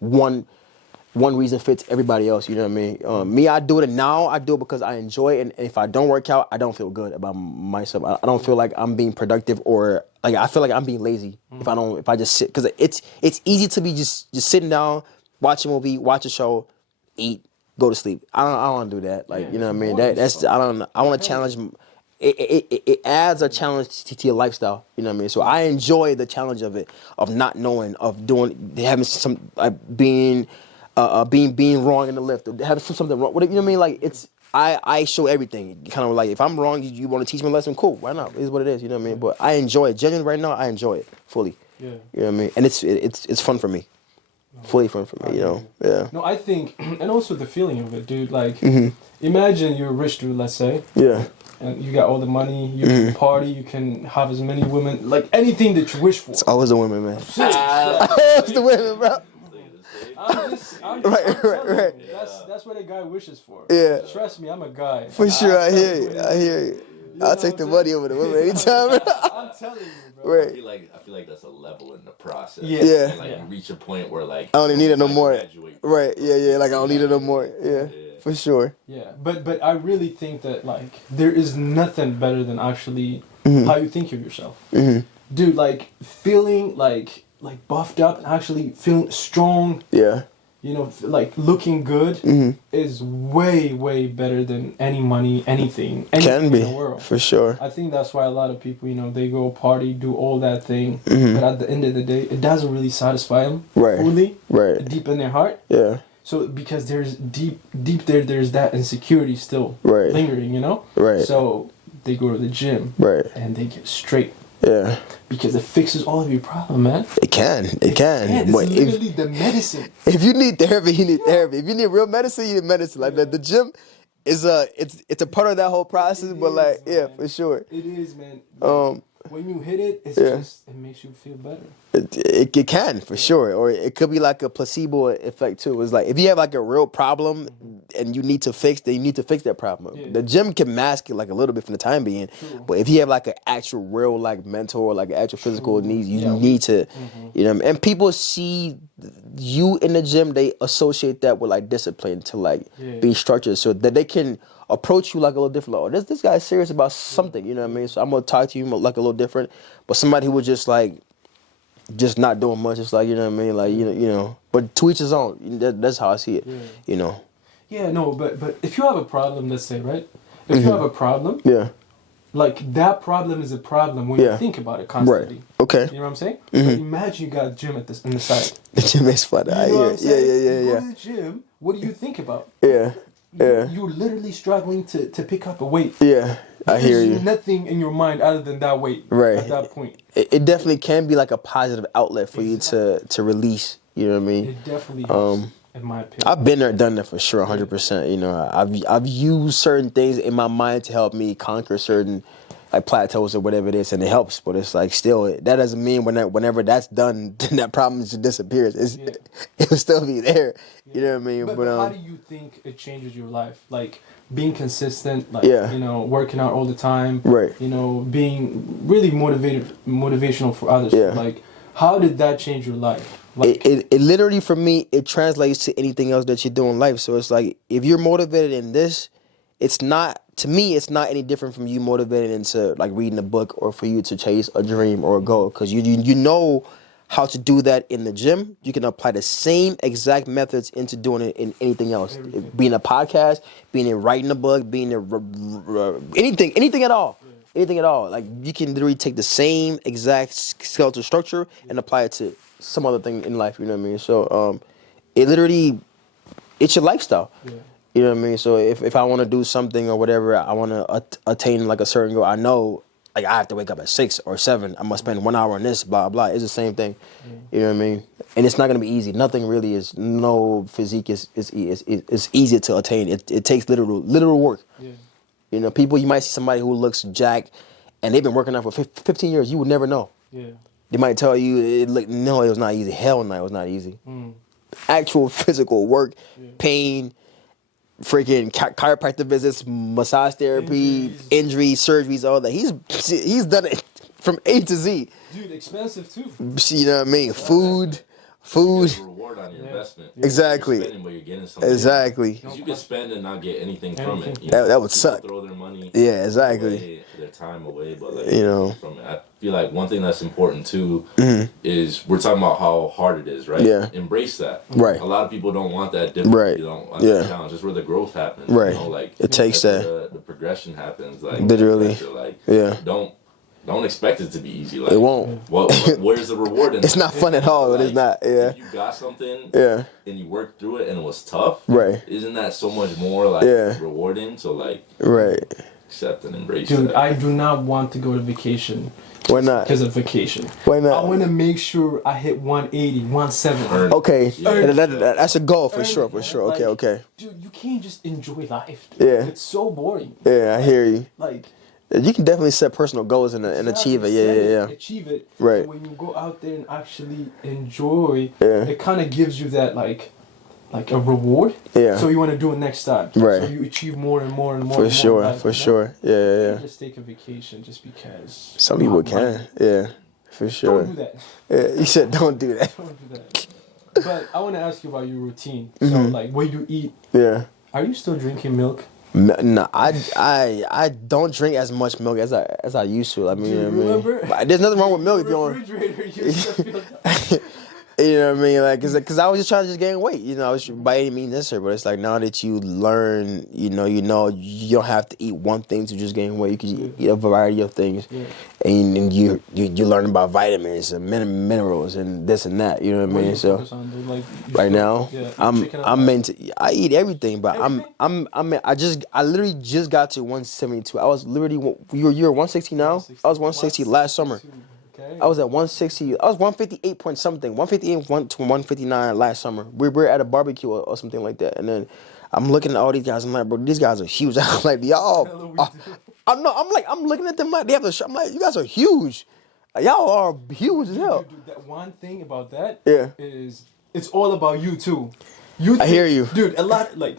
one reason fits everybody else. You know what I mean? Me, I do it, and now I do it because I enjoy it. And if I don't work out, I don't feel good about myself. I don't feel like I'm being productive, or like I feel like I'm being lazy if I just sit. Because it's easy to be just sitting down, watch a movie, watch a show, eat, go to sleep. I don't want to do that. Like you know what I mean? I want to challenge. It adds a challenge to your lifestyle. You know what I mean? So I enjoy the challenge of it, of not knowing, of having some being wrong in the lift, or having something wrong. You know what I mean? Like I show everything. Kind of like if I'm wrong, you want to teach me a lesson, cool. Why not? It is what it is. You know what I mean? But I enjoy it. Genuinely, right now, I enjoy it fully. Yeah. You know what I mean? And it's fun for me. Fully fun for me. You know? Yeah. No, I think, and also the feeling of it, dude. Like, imagine you're a rich dude, let's say. Yeah. And you got all the money, you can party, you can have as many women, like anything that you wish for. It's always the women, man. It's the women, bro. Right. That's what a guy wishes for. Yeah. Trust me, I'm a guy. For sure, I hear you. I'll take the money over the women anytime. I'm telling you, bro. Right. I feel like that's a level in the process. Yeah. And, like you reach a point where like I don't even need it no more. graduate. Right. Yeah. Like I don't need it no more. Yeah. For sure. Yeah, but I really think that like there is nothing better than actually how you think of yourself, dude. Like feeling like buffed up and actually feeling strong. Yeah. You know, like looking good is way better than any money, anything Can be in the world. for sure. I think that's why a lot of people, you know, they go party, do all that thing, but at the end of the day, it doesn't really satisfy them fully, deep in their heart. Yeah. So because there's deep there, there's that insecurity still lingering, you know. Right. So they go to the gym, and they get straight. Yeah. Because it fixes all of your problem, man. It can. It's literally the medicine. If you need therapy, you need therapy. If you need real medicine, you need medicine. Like the gym is it's a part of that whole process. But like, yeah, for sure. It is, man. When you hit it, it makes you feel better. It can for sure, or it could be like a placebo effect too. It's like if you have like a real problem and you need to fix, then you need to fix that problem. Yeah. The gym can mask it like a little bit from the time being, but if you have like an actual real like mental or like actual physical needs, you need to, you know. And people see you in the gym, they associate that with like discipline to like be structured, so that they can approach you like a little different. Like, oh, this guy's serious about something, you know what I mean? So I'm gonna talk to you like a little different. But somebody who was just not doing much, it's like, you know what I mean? Like, you know. But to each his own. That's how I see it. You know. Yeah, no, but if you have a problem, let's say, right? If you have a problem, like that problem is a problem when you think about it constantly. Right. Okay. You know what I'm saying? But imagine you got a gym at in the side. The gym is fun. You know what I'm saying? Yeah. You go to the gym, what do you think about? Yeah. You're literally struggling to pick up a weight. Yeah, I hear you. There's nothing in your mind other than that weight at that point. It definitely can be like a positive outlet for you to release. You know what I mean? It definitely helps, in my opinion. I've been there, done that for sure, 100%. You know, I've used certain things in my mind to help me conquer certain like plateaus or whatever it is, and it helps. But it's like still, that doesn't mean whenever that's done, then that problem just disappears. It will still be there. You know what I mean? But how do you think it changes your life? Like being consistent, like you know, working out all the time, you know, being really motivational for others. Like, how did that change your life? Like, it literally, for me, it translates to anything else that you do in life. So it's like, if you're motivated in this, it's not, to me, it's not any different from you motivated into like reading a book or for you to chase a dream or a goal. Because you know how to do that in the gym. You can apply the same exact methods into doing it in anything else. Being a podcast, being in writing a book, being in anything at all. anything at all. Like you can literally take the same exact skeletal structure and apply it to some other thing in life. You know what I mean? So it literally, it's your lifestyle. Yeah. You know what I mean? So if I want to do something or whatever, I want to attain like a certain goal, I know like I have to wake up at 6 or 7. I'm gonna spend 1 hour on this, blah blah. It's the same thing. You know what I mean? And it's not gonna be easy. Nothing really is. No physique is easy to attain. It takes literal work. Yeah. You know, people, you might see somebody who looks jacked, and they've been working out for 15 years. You would never know. Yeah. They might tell you no, it was not easy. Hell no, it was not easy. Actual physical work, pain, freaking chiropractor visits, massage therapy, injuries, surgeries, all that. He's done it from A to Z. Dude, expensive too. You know what I mean? Food. You get a reward on your investment. Exactly. You're spending, but you're getting something. Exactly. Because you can spend and not get anything from it. You that would suck. Throw their money. Yeah, exactly. Away, their time away, but like from it. I feel like one thing that's important too is we're talking about how hard it is, right? Yeah. Embrace that. Right. A lot of people don't want that difference. Right. You don't want that challenge. That's where the growth happens. Right. You know, like it takes that. The progression happens. Like literally. Like don't expect it to be easy. Like, it won't. Where's the reward in that? It's not fun at all. Like, it's not. Yeah. If you got something. Yeah. And you worked through it and it was tough. Right. Isn't that so much more like rewarding? So like. Right. Accept and embrace. Dude, that. I do not want to go to vacation. Why not? Because of vacation. Why not? I want to make sure I hit 180, 170. Okay. That's a goal for sure. Like, Okay. Dude, you can't just enjoy life. Dude. Yeah. It's so boring. Yeah, I hear you. Like. You can definitely set personal goals and achieve it. Yeah. Achieve it. Right. And when you go out there and actually enjoy, it kind of gives you that like a reward. Yeah. So you want to do it next time. Right. So you achieve more and more and more. For sure. Yeah. Just take a vacation just because. Some people can. Yeah. For sure. Don't do that. Yeah. You said don't do that. Don't do that. But I want to ask you about your routine. So like when you eat. Yeah. Are you still drinking milk? No, I don't drink as much milk as I used to. I mean, remember? But there's nothing wrong with milk if you don't. You know what I mean? Like, cause I was just trying to gain weight. You know, I was by any means necessary. But it's like now that you learn, you know, you don't have to eat one thing to just gain weight. You can eat a variety of things, and you learn about vitamins and minerals and this and that. You know what I mean? So right now, I'm meant to. I eat everything, but I literally just got to 172. I was literally you're 160 now. I was 160 last summer. Okay. I was at 160. I was 158 point something. 158 to 159 last summer. We were at a barbecue or something like that. And then I'm looking at all these guys. I'm like, bro, these guys are huge. I'm like, y'all. I'm looking at them like they have a. I'm like, you guys are huge. Y'all are huge as hell. Dude, that one thing about that is it's all about you too. I hear you, dude. A lot like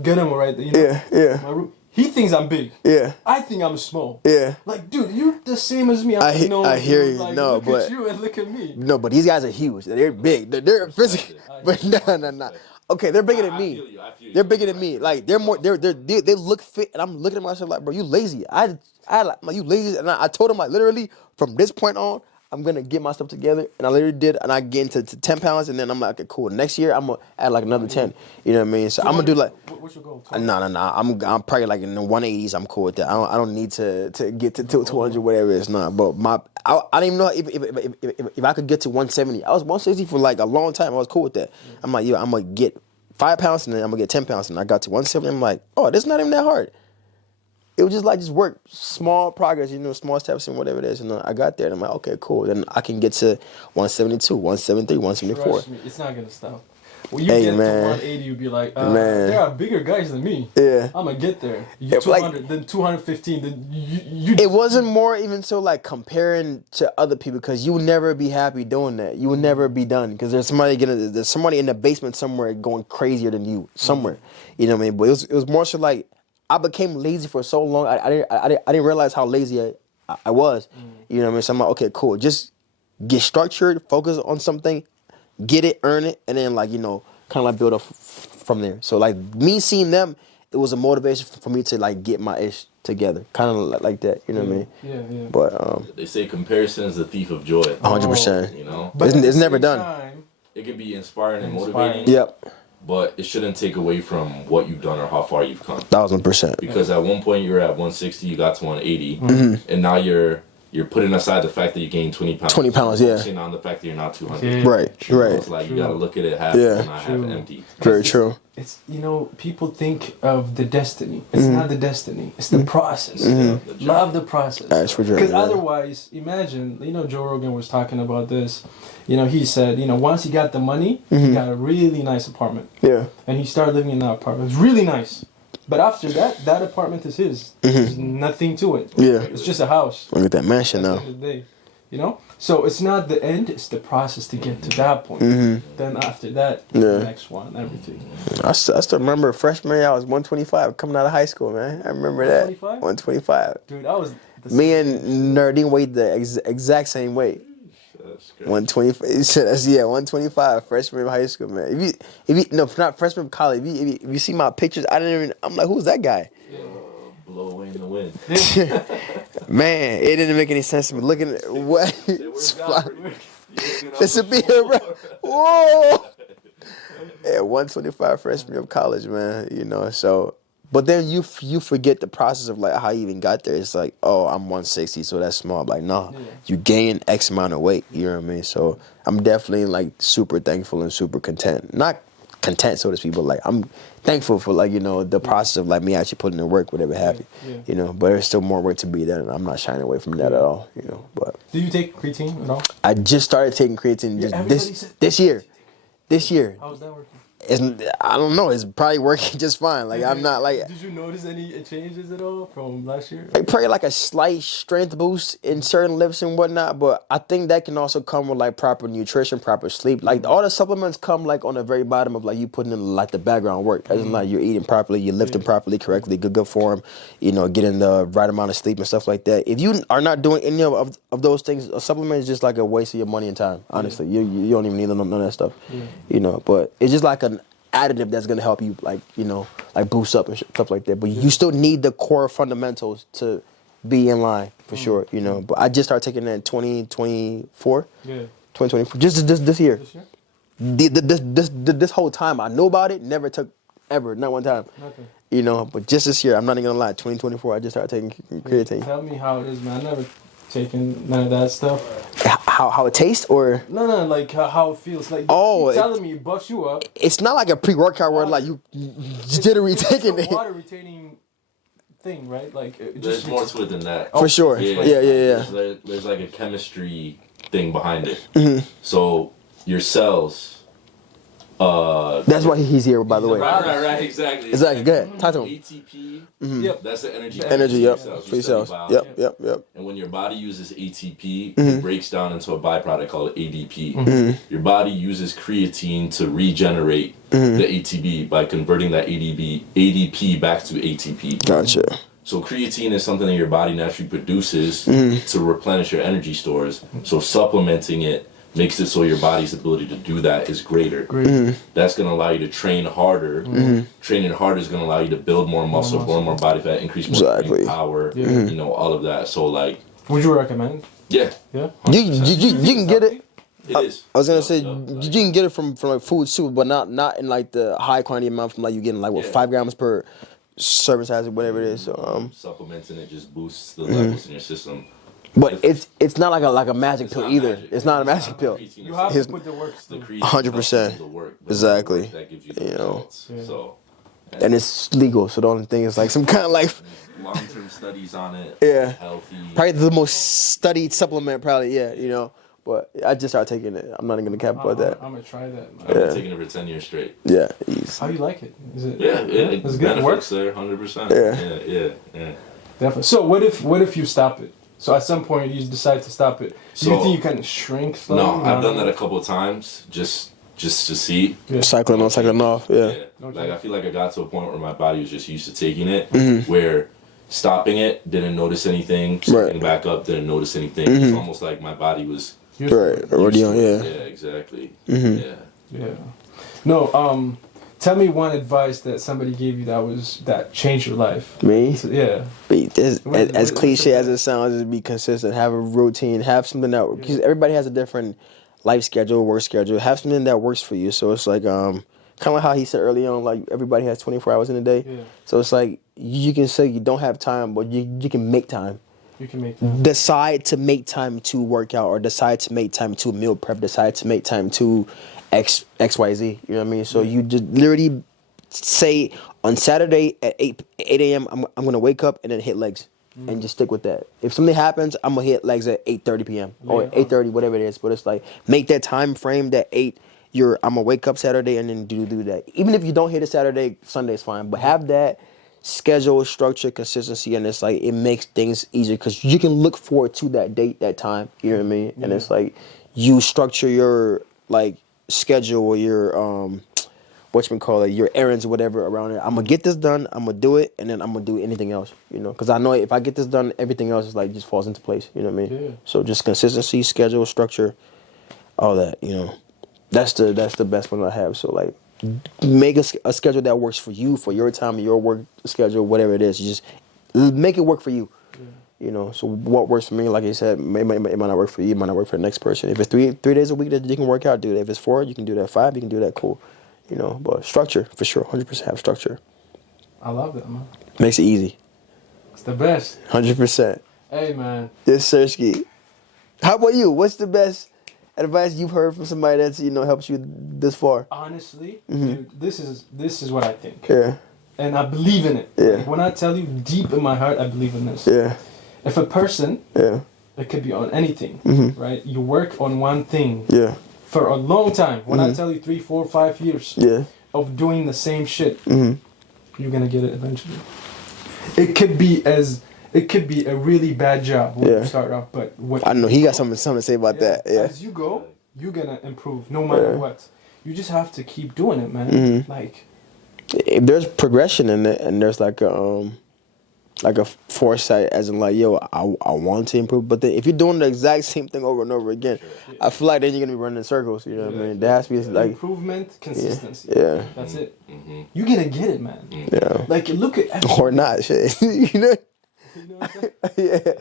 get him right there. You know, yeah. He thinks I'm big. Yeah. I think I'm small. Yeah. Like, dude, you're the same as me. I hear you. Like, no, look but at you and look at me. No, but these guys are huge. They're big. They're physical. But no. Okay, they're bigger than me. They're bigger than me. Like they're more. They look fit, and I'm looking at myself like, bro, you lazy. I like you lazy, and I told him like literally from this point on, I'm gonna get my stuff together, and I literally did, and I get into 10 pounds, and then I'm like, okay, cool. Next year, I'm gonna add like another 10. You know what I mean? So I'm gonna do like. What's your goal? No. I'm probably like in the 180s. I'm cool with that. I don't need to get to 200, whatever it's not. But I don't even know if I could get to 170. I was 160 for like a long time. I was cool with that. I'm like, I'm gonna get 5 pounds, and then I'm gonna get 10 pounds, and I got to 170. I'm like, oh, this is not even that hard. It was just work, small progress, small steps and whatever it is. And I got there and I'm like, okay, cool. Then I can get to 172, 173, 174. Trust me, it's not going to stop. When you get to 180, you'll be like, there are bigger guys than me. Yeah. I'm going to get there. You get 200, then 215, then you... It wasn't more even so like comparing to other people because you will never be happy doing that. You will never be done because there's somebody in the basement somewhere going crazier than you somewhere. You know what I mean? But it was more so like, I became lazy for so long. I didn't realize how lazy I was. You know what I mean? So I'm like, okay, cool. Just get structured, focus on something, get it, earn it, and then kind of like build up from there. So like me seeing them, it was a motivation for me to like get my ish together, kind of like that. You know what I mean? Yeah. But they say comparison is the thief of joy. 100%. You know, but it's never done. It can be inspiring and motivating. Yep. but it shouldn't take away from what you've done or how far you've come. 1000%. Because at one point you were at 160, you got to 180, and now you're putting aside the fact that you gained 20 pounds. 20 pounds, yeah. Focusing on the fact that you're not 200. Yeah. Right, So right. it's like you gotta look at it half Yeah. full, not half empty. Very true. It's, you know, people think of the destiny. It's not the destiny. It's the process. Love the process. That's for sure. Because Yeah. otherwise, imagine, you know, Joe Rogan was talking about this. You know, he said, you know, once he got the money, he got a really nice apartment. Yeah. And he started living in that apartment. It's really nice. But after that, that apartment is his. There's nothing to it. Yeah. It's just a house. Look at that mansion At now. the end of the day. You know? So it's not the end, it's the process to get to that point. Then after that, the next one, everything. I still remember freshman year, I was 125 coming out of high school, man. I remember that. 125. Dude, I was... Me and Nerdine weighed the exact same weight. That's great. 125. That's 125 freshman of high school, man. If you no, not freshman of college. If you see my pictures, I didn't even. I'm like, who's that guy? Blow away in the wind. Man, it didn't make any sense to me. Looking at what? It's fly- Disappear, bro. Whoa. Yeah, 125 freshman of college, man. You know, so. But then you forget the process of like how you even got there. It's like, oh, I'm 160, so that's small. Like, no, you gain X amount of weight. You know what I mean? So I'm definitely like super thankful and super content. Not content, so to speak, but like I'm thankful for like, you know, the process of like me actually putting in work, whatever have you. Yeah. You know, but there's still more work to be done. And I'm not shying away from that at all. You know, but Do you take creatine at all? I just started taking creatine everybody said- this year. This year. How's that working? I don't know. It's probably working just fine. Like I'm not like. Did you notice any changes at all from last year? Probably like a slight strength boost in certain lifts and whatnot, but I think that can also come with like proper nutrition, proper sleep. Like all the supplements come like on the very bottom of like you putting in like the background work. As in like you're eating properly, you're lifting properly, correctly, good form, you know, getting the right amount of sleep and stuff like that. If you are not doing any of those things, a supplement is just like a waste of your money and time. Honestly, you don't even need none of that stuff. You know, but it's just like an additive that's gonna help you, like, you know, like boost up and stuff like that. But you still need the core fundamentals to be in line for sure, you know. But I just started taking that in 2024. Yeah. 2024. Just this year. This year? This whole time I knew about it, never took ever, not one time. Nothing. You know, but just this year, I'm not even gonna lie, 2024, I just started taking creatine. Tell me how it is, man. I never taken none of that stuff. How it tastes, or No, like how it feels. Like Oh, you telling me it buffs you up. it's not like a pre-workout where like you jittery taking It's it. a water retaining thing, right? Like it There's just more to it than that. For sure. Yeah. There's like a chemistry thing behind it. So your cells. That's why he's here, by the way. Right, exactly. Exactly. Go ahead. Talk to him. ATP. Yep. That's the energy. Energy, yep. Your Free study cells. biology. Yep. And when your body uses ATP, it breaks down into a byproduct called ADP. Your body uses creatine to regenerate the ATP by converting that ADP back to ATP. Gotcha. So creatine is something that your body naturally produces to replenish your energy stores. So supplementing it makes it so your body's ability to do that is greater. That's going to allow you to train harder. Training harder is going to allow you to build more muscle, burn more body fat, increase more brain power, you know, all of that. So like, would you recommend? yeah. Yeah. You can get it. It is. I was gonna say you can get it from like food too, but not in like the high quantity amount from like you getting like what 5 grams per serving size or whatever it is. So Supplementing it just boosts the levels in your system. but it's not like a magic pill not either. magic. It's not a magic pill. You have to put the work The through. creatine 100%. helps you do the work, but Exactly. the work that gives you the You know. results. So And it's legal, so the only thing is like some kind of like long-term studies on it. Yeah. Healthy. probably the most studied supplement, probably, you know. But I just started taking it. I'm not even gonna cap about that. I'm gonna try that. I've been taking it for 10 years straight. Yeah, easy. How you like it? Is it? Yeah, It's good. It works. there, 100%. Yeah. Yeah. Definitely. So what if you stop it? So at some point you decide to stop it. Do you So- think you can shrink slowly? No, I've done that a couple of times just to see. Yeah. Cycling on, cycling off. Yeah. Okay. Like I feel like I got to a point where my body was just used to taking it, where stopping it didn't notice anything, starting back up didn't notice anything. It's almost like my body was. Right. Already on. Yeah. Yeah, exactly. Yeah. Yeah. No. Tell me one advice that somebody gave you that changed your life. Me. So, yeah. As cliche as it sounds, is be consistent. Have a routine. Have something that because everybody has a different life schedule, work schedule. Have something that works for you. So it's like Kind of like how he said early on, like everybody has 24 hours in a day. Yeah. So it's like you can say you don't have time, but you can make time. You can make time. Decide to make time to work out, or decide to make time to meal prep, decide to make time to XYZ. You know what I mean? So you just literally say on Saturday at 8 a.m. I'm gonna wake up and then hit legs. And just stick with that. If something happens, I'm gonna hit legs at 8:30 p.m. or 8:30, whatever it is. But it's like make that time frame that 8. I'm gonna wake up Saturday and then do that. Even if you don't hit it Saturday, Sunday's fine. But have that schedule, structure, consistency, and it's like it makes things easier because you can look forward to that date, that time. You know what I mean? And it's like you structure your like schedule or your your errands or whatever around it. I'm gonna get this done. I'm gonna do it, and then I'm gonna do anything else. You know, because I know if I get this done, everything else is like just falls into place. You know what I mean? Yeah. So just consistency, schedule, structure, all that. You know, that's the best one I have. So like, make a schedule that works for you, for your time, your work schedule, whatever it is. You just make it work for you. Yeah. You know, so what works for me, like I said, it might not work for you. It might not work for the next person. If it's three days a week that you can work out, do that. If it's 4, you can do that. 5, you can do that. Cool. You know, but structure, for sure, 100% have structure. I love that, man. Makes it easy. It's the best. 100%. Hey, man. Yes, Sirski. How about you? What's the best advice you've heard from somebody that's, helps you this far? Honestly, dude, this is what I think. Yeah. And I believe in it. Yeah. Like, when I tell you deep in my heart, I believe in this. Yeah. If a person, Yeah. it could be on anything, right? You work on one thing. Yeah. For a long time. When I tell you 3, 4, 5 years of doing the same shit, you're gonna get it eventually. It could be a really bad job when you start off, but I know he got something to say about that. Yeah. As you go, you're gonna improve no matter what. You just have to keep doing it, man. Like, if there's progression in it, and there's like a foresight, as in like, yo, I want to improve. But then if you're doing the exact same thing over and over again, I feel like then you're gonna be running in circles. You know what I mean? There has to be like improvement, consistency. Yeah. That's it. You're gonna get it, man. Yeah. Like, look at Or not, shit. You know what I'm saying? Yeah.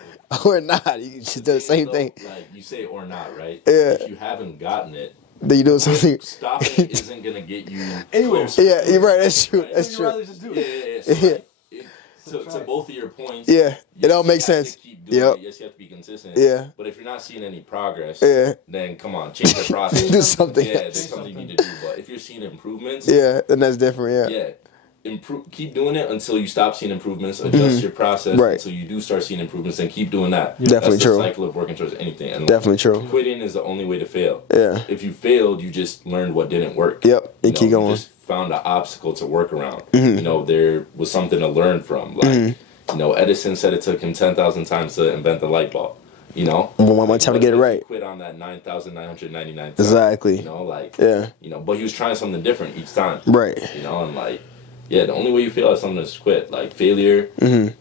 Or not. You just do the same thing. Like you say or not, right? Yeah. If you haven't gotten it, Then you do something. stopping isn't gonna get you Anywhere. closer. Yeah, you're right. That's true. Right? That's You'd true. rather just do Yeah, it. yeah, yeah. So To both of your points, Yeah, it all makes you have sense. to keep doing Yep. it. Yes, you have to be consistent. Yeah. But if you're not seeing any progress, Yeah. then come on, change the process. Do something Yeah, else. there's something you need to do. But if you're seeing improvements, Yeah, then that's different. Yeah. keep doing it until you stop seeing improvements. Adjust your process Right. until you do start seeing improvements, and keep doing that. Definitely That's true. the cycle of working towards anything. And Definitely true. quitting is the only way to fail. Yeah. If you failed, you just learned what didn't work. Yep, and keep going. You just found an obstacle to work around. There was something to learn from. Like, Edison said it took him 10,000 times to invent the light bulb. One time to get it right. He quit on that 9,999 times. Exactly. But he was trying something different each time. Right. And like, the only way you fail at something is to quit. Like failure,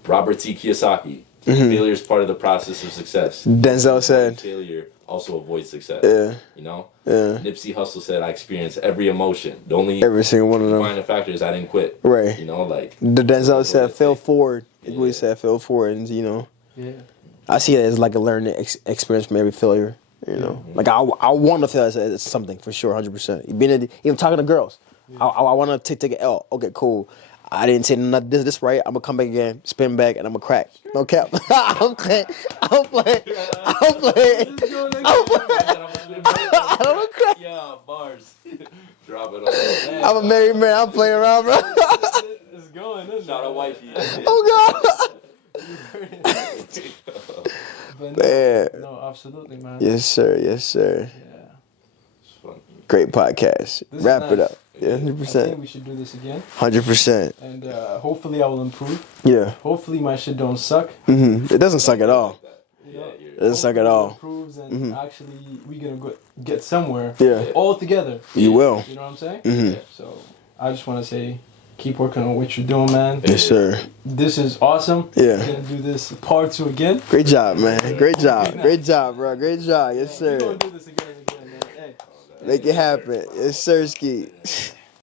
Robert T. Kiyosaki. Failure is part of the process of success. Denzel said. Failure also avoids success. Yeah. Yeah. Nipsey Hussle said, I experienced every emotion. The only Every single one of them. defining factor is I didn't quit. Right. Like. The Denzel said, fail forward. That's what he said, fail forward. And, Yeah. I see it as like a learning experience from every failure. Like I want to fail as something for sure, 100%. Even talking to girls, I want to take an L. Okay, cool. I didn't say this right. I'm gonna come back again, spin back, and I'm gonna crack. No cap. I'm playing. I'm gonna crack. Yeah, bars. Drop it on. I'm a married man. I'm playing around, bro. It's going, isn't Shout it? out wifey. Oh God. But Man. no, absolutely, man. Yes, sir. Yes, sir. Yeah. It's fun. Great podcast. This Wrap is it nice. up. Yeah, I think 100%. we should do this again. 100%. And hopefully I will improve. Yeah. Hopefully my shit don't suck. It doesn't suck at all. Yeah, It doesn't suck at Hopefully it all. improves and actually we're gonna get somewhere. Yeah. All together. You will. You know what I'm saying? Mhm. So I just want to say, keep working on what you're doing, man. Yes, sir. This is awesome. Yeah. We're gonna do this part 2 again. Great job, man. Great job. Great job, bro. Great job. Yes, We're sir. gonna do this again and again, man. Hey. Make it happen. Yes, sir, Ski.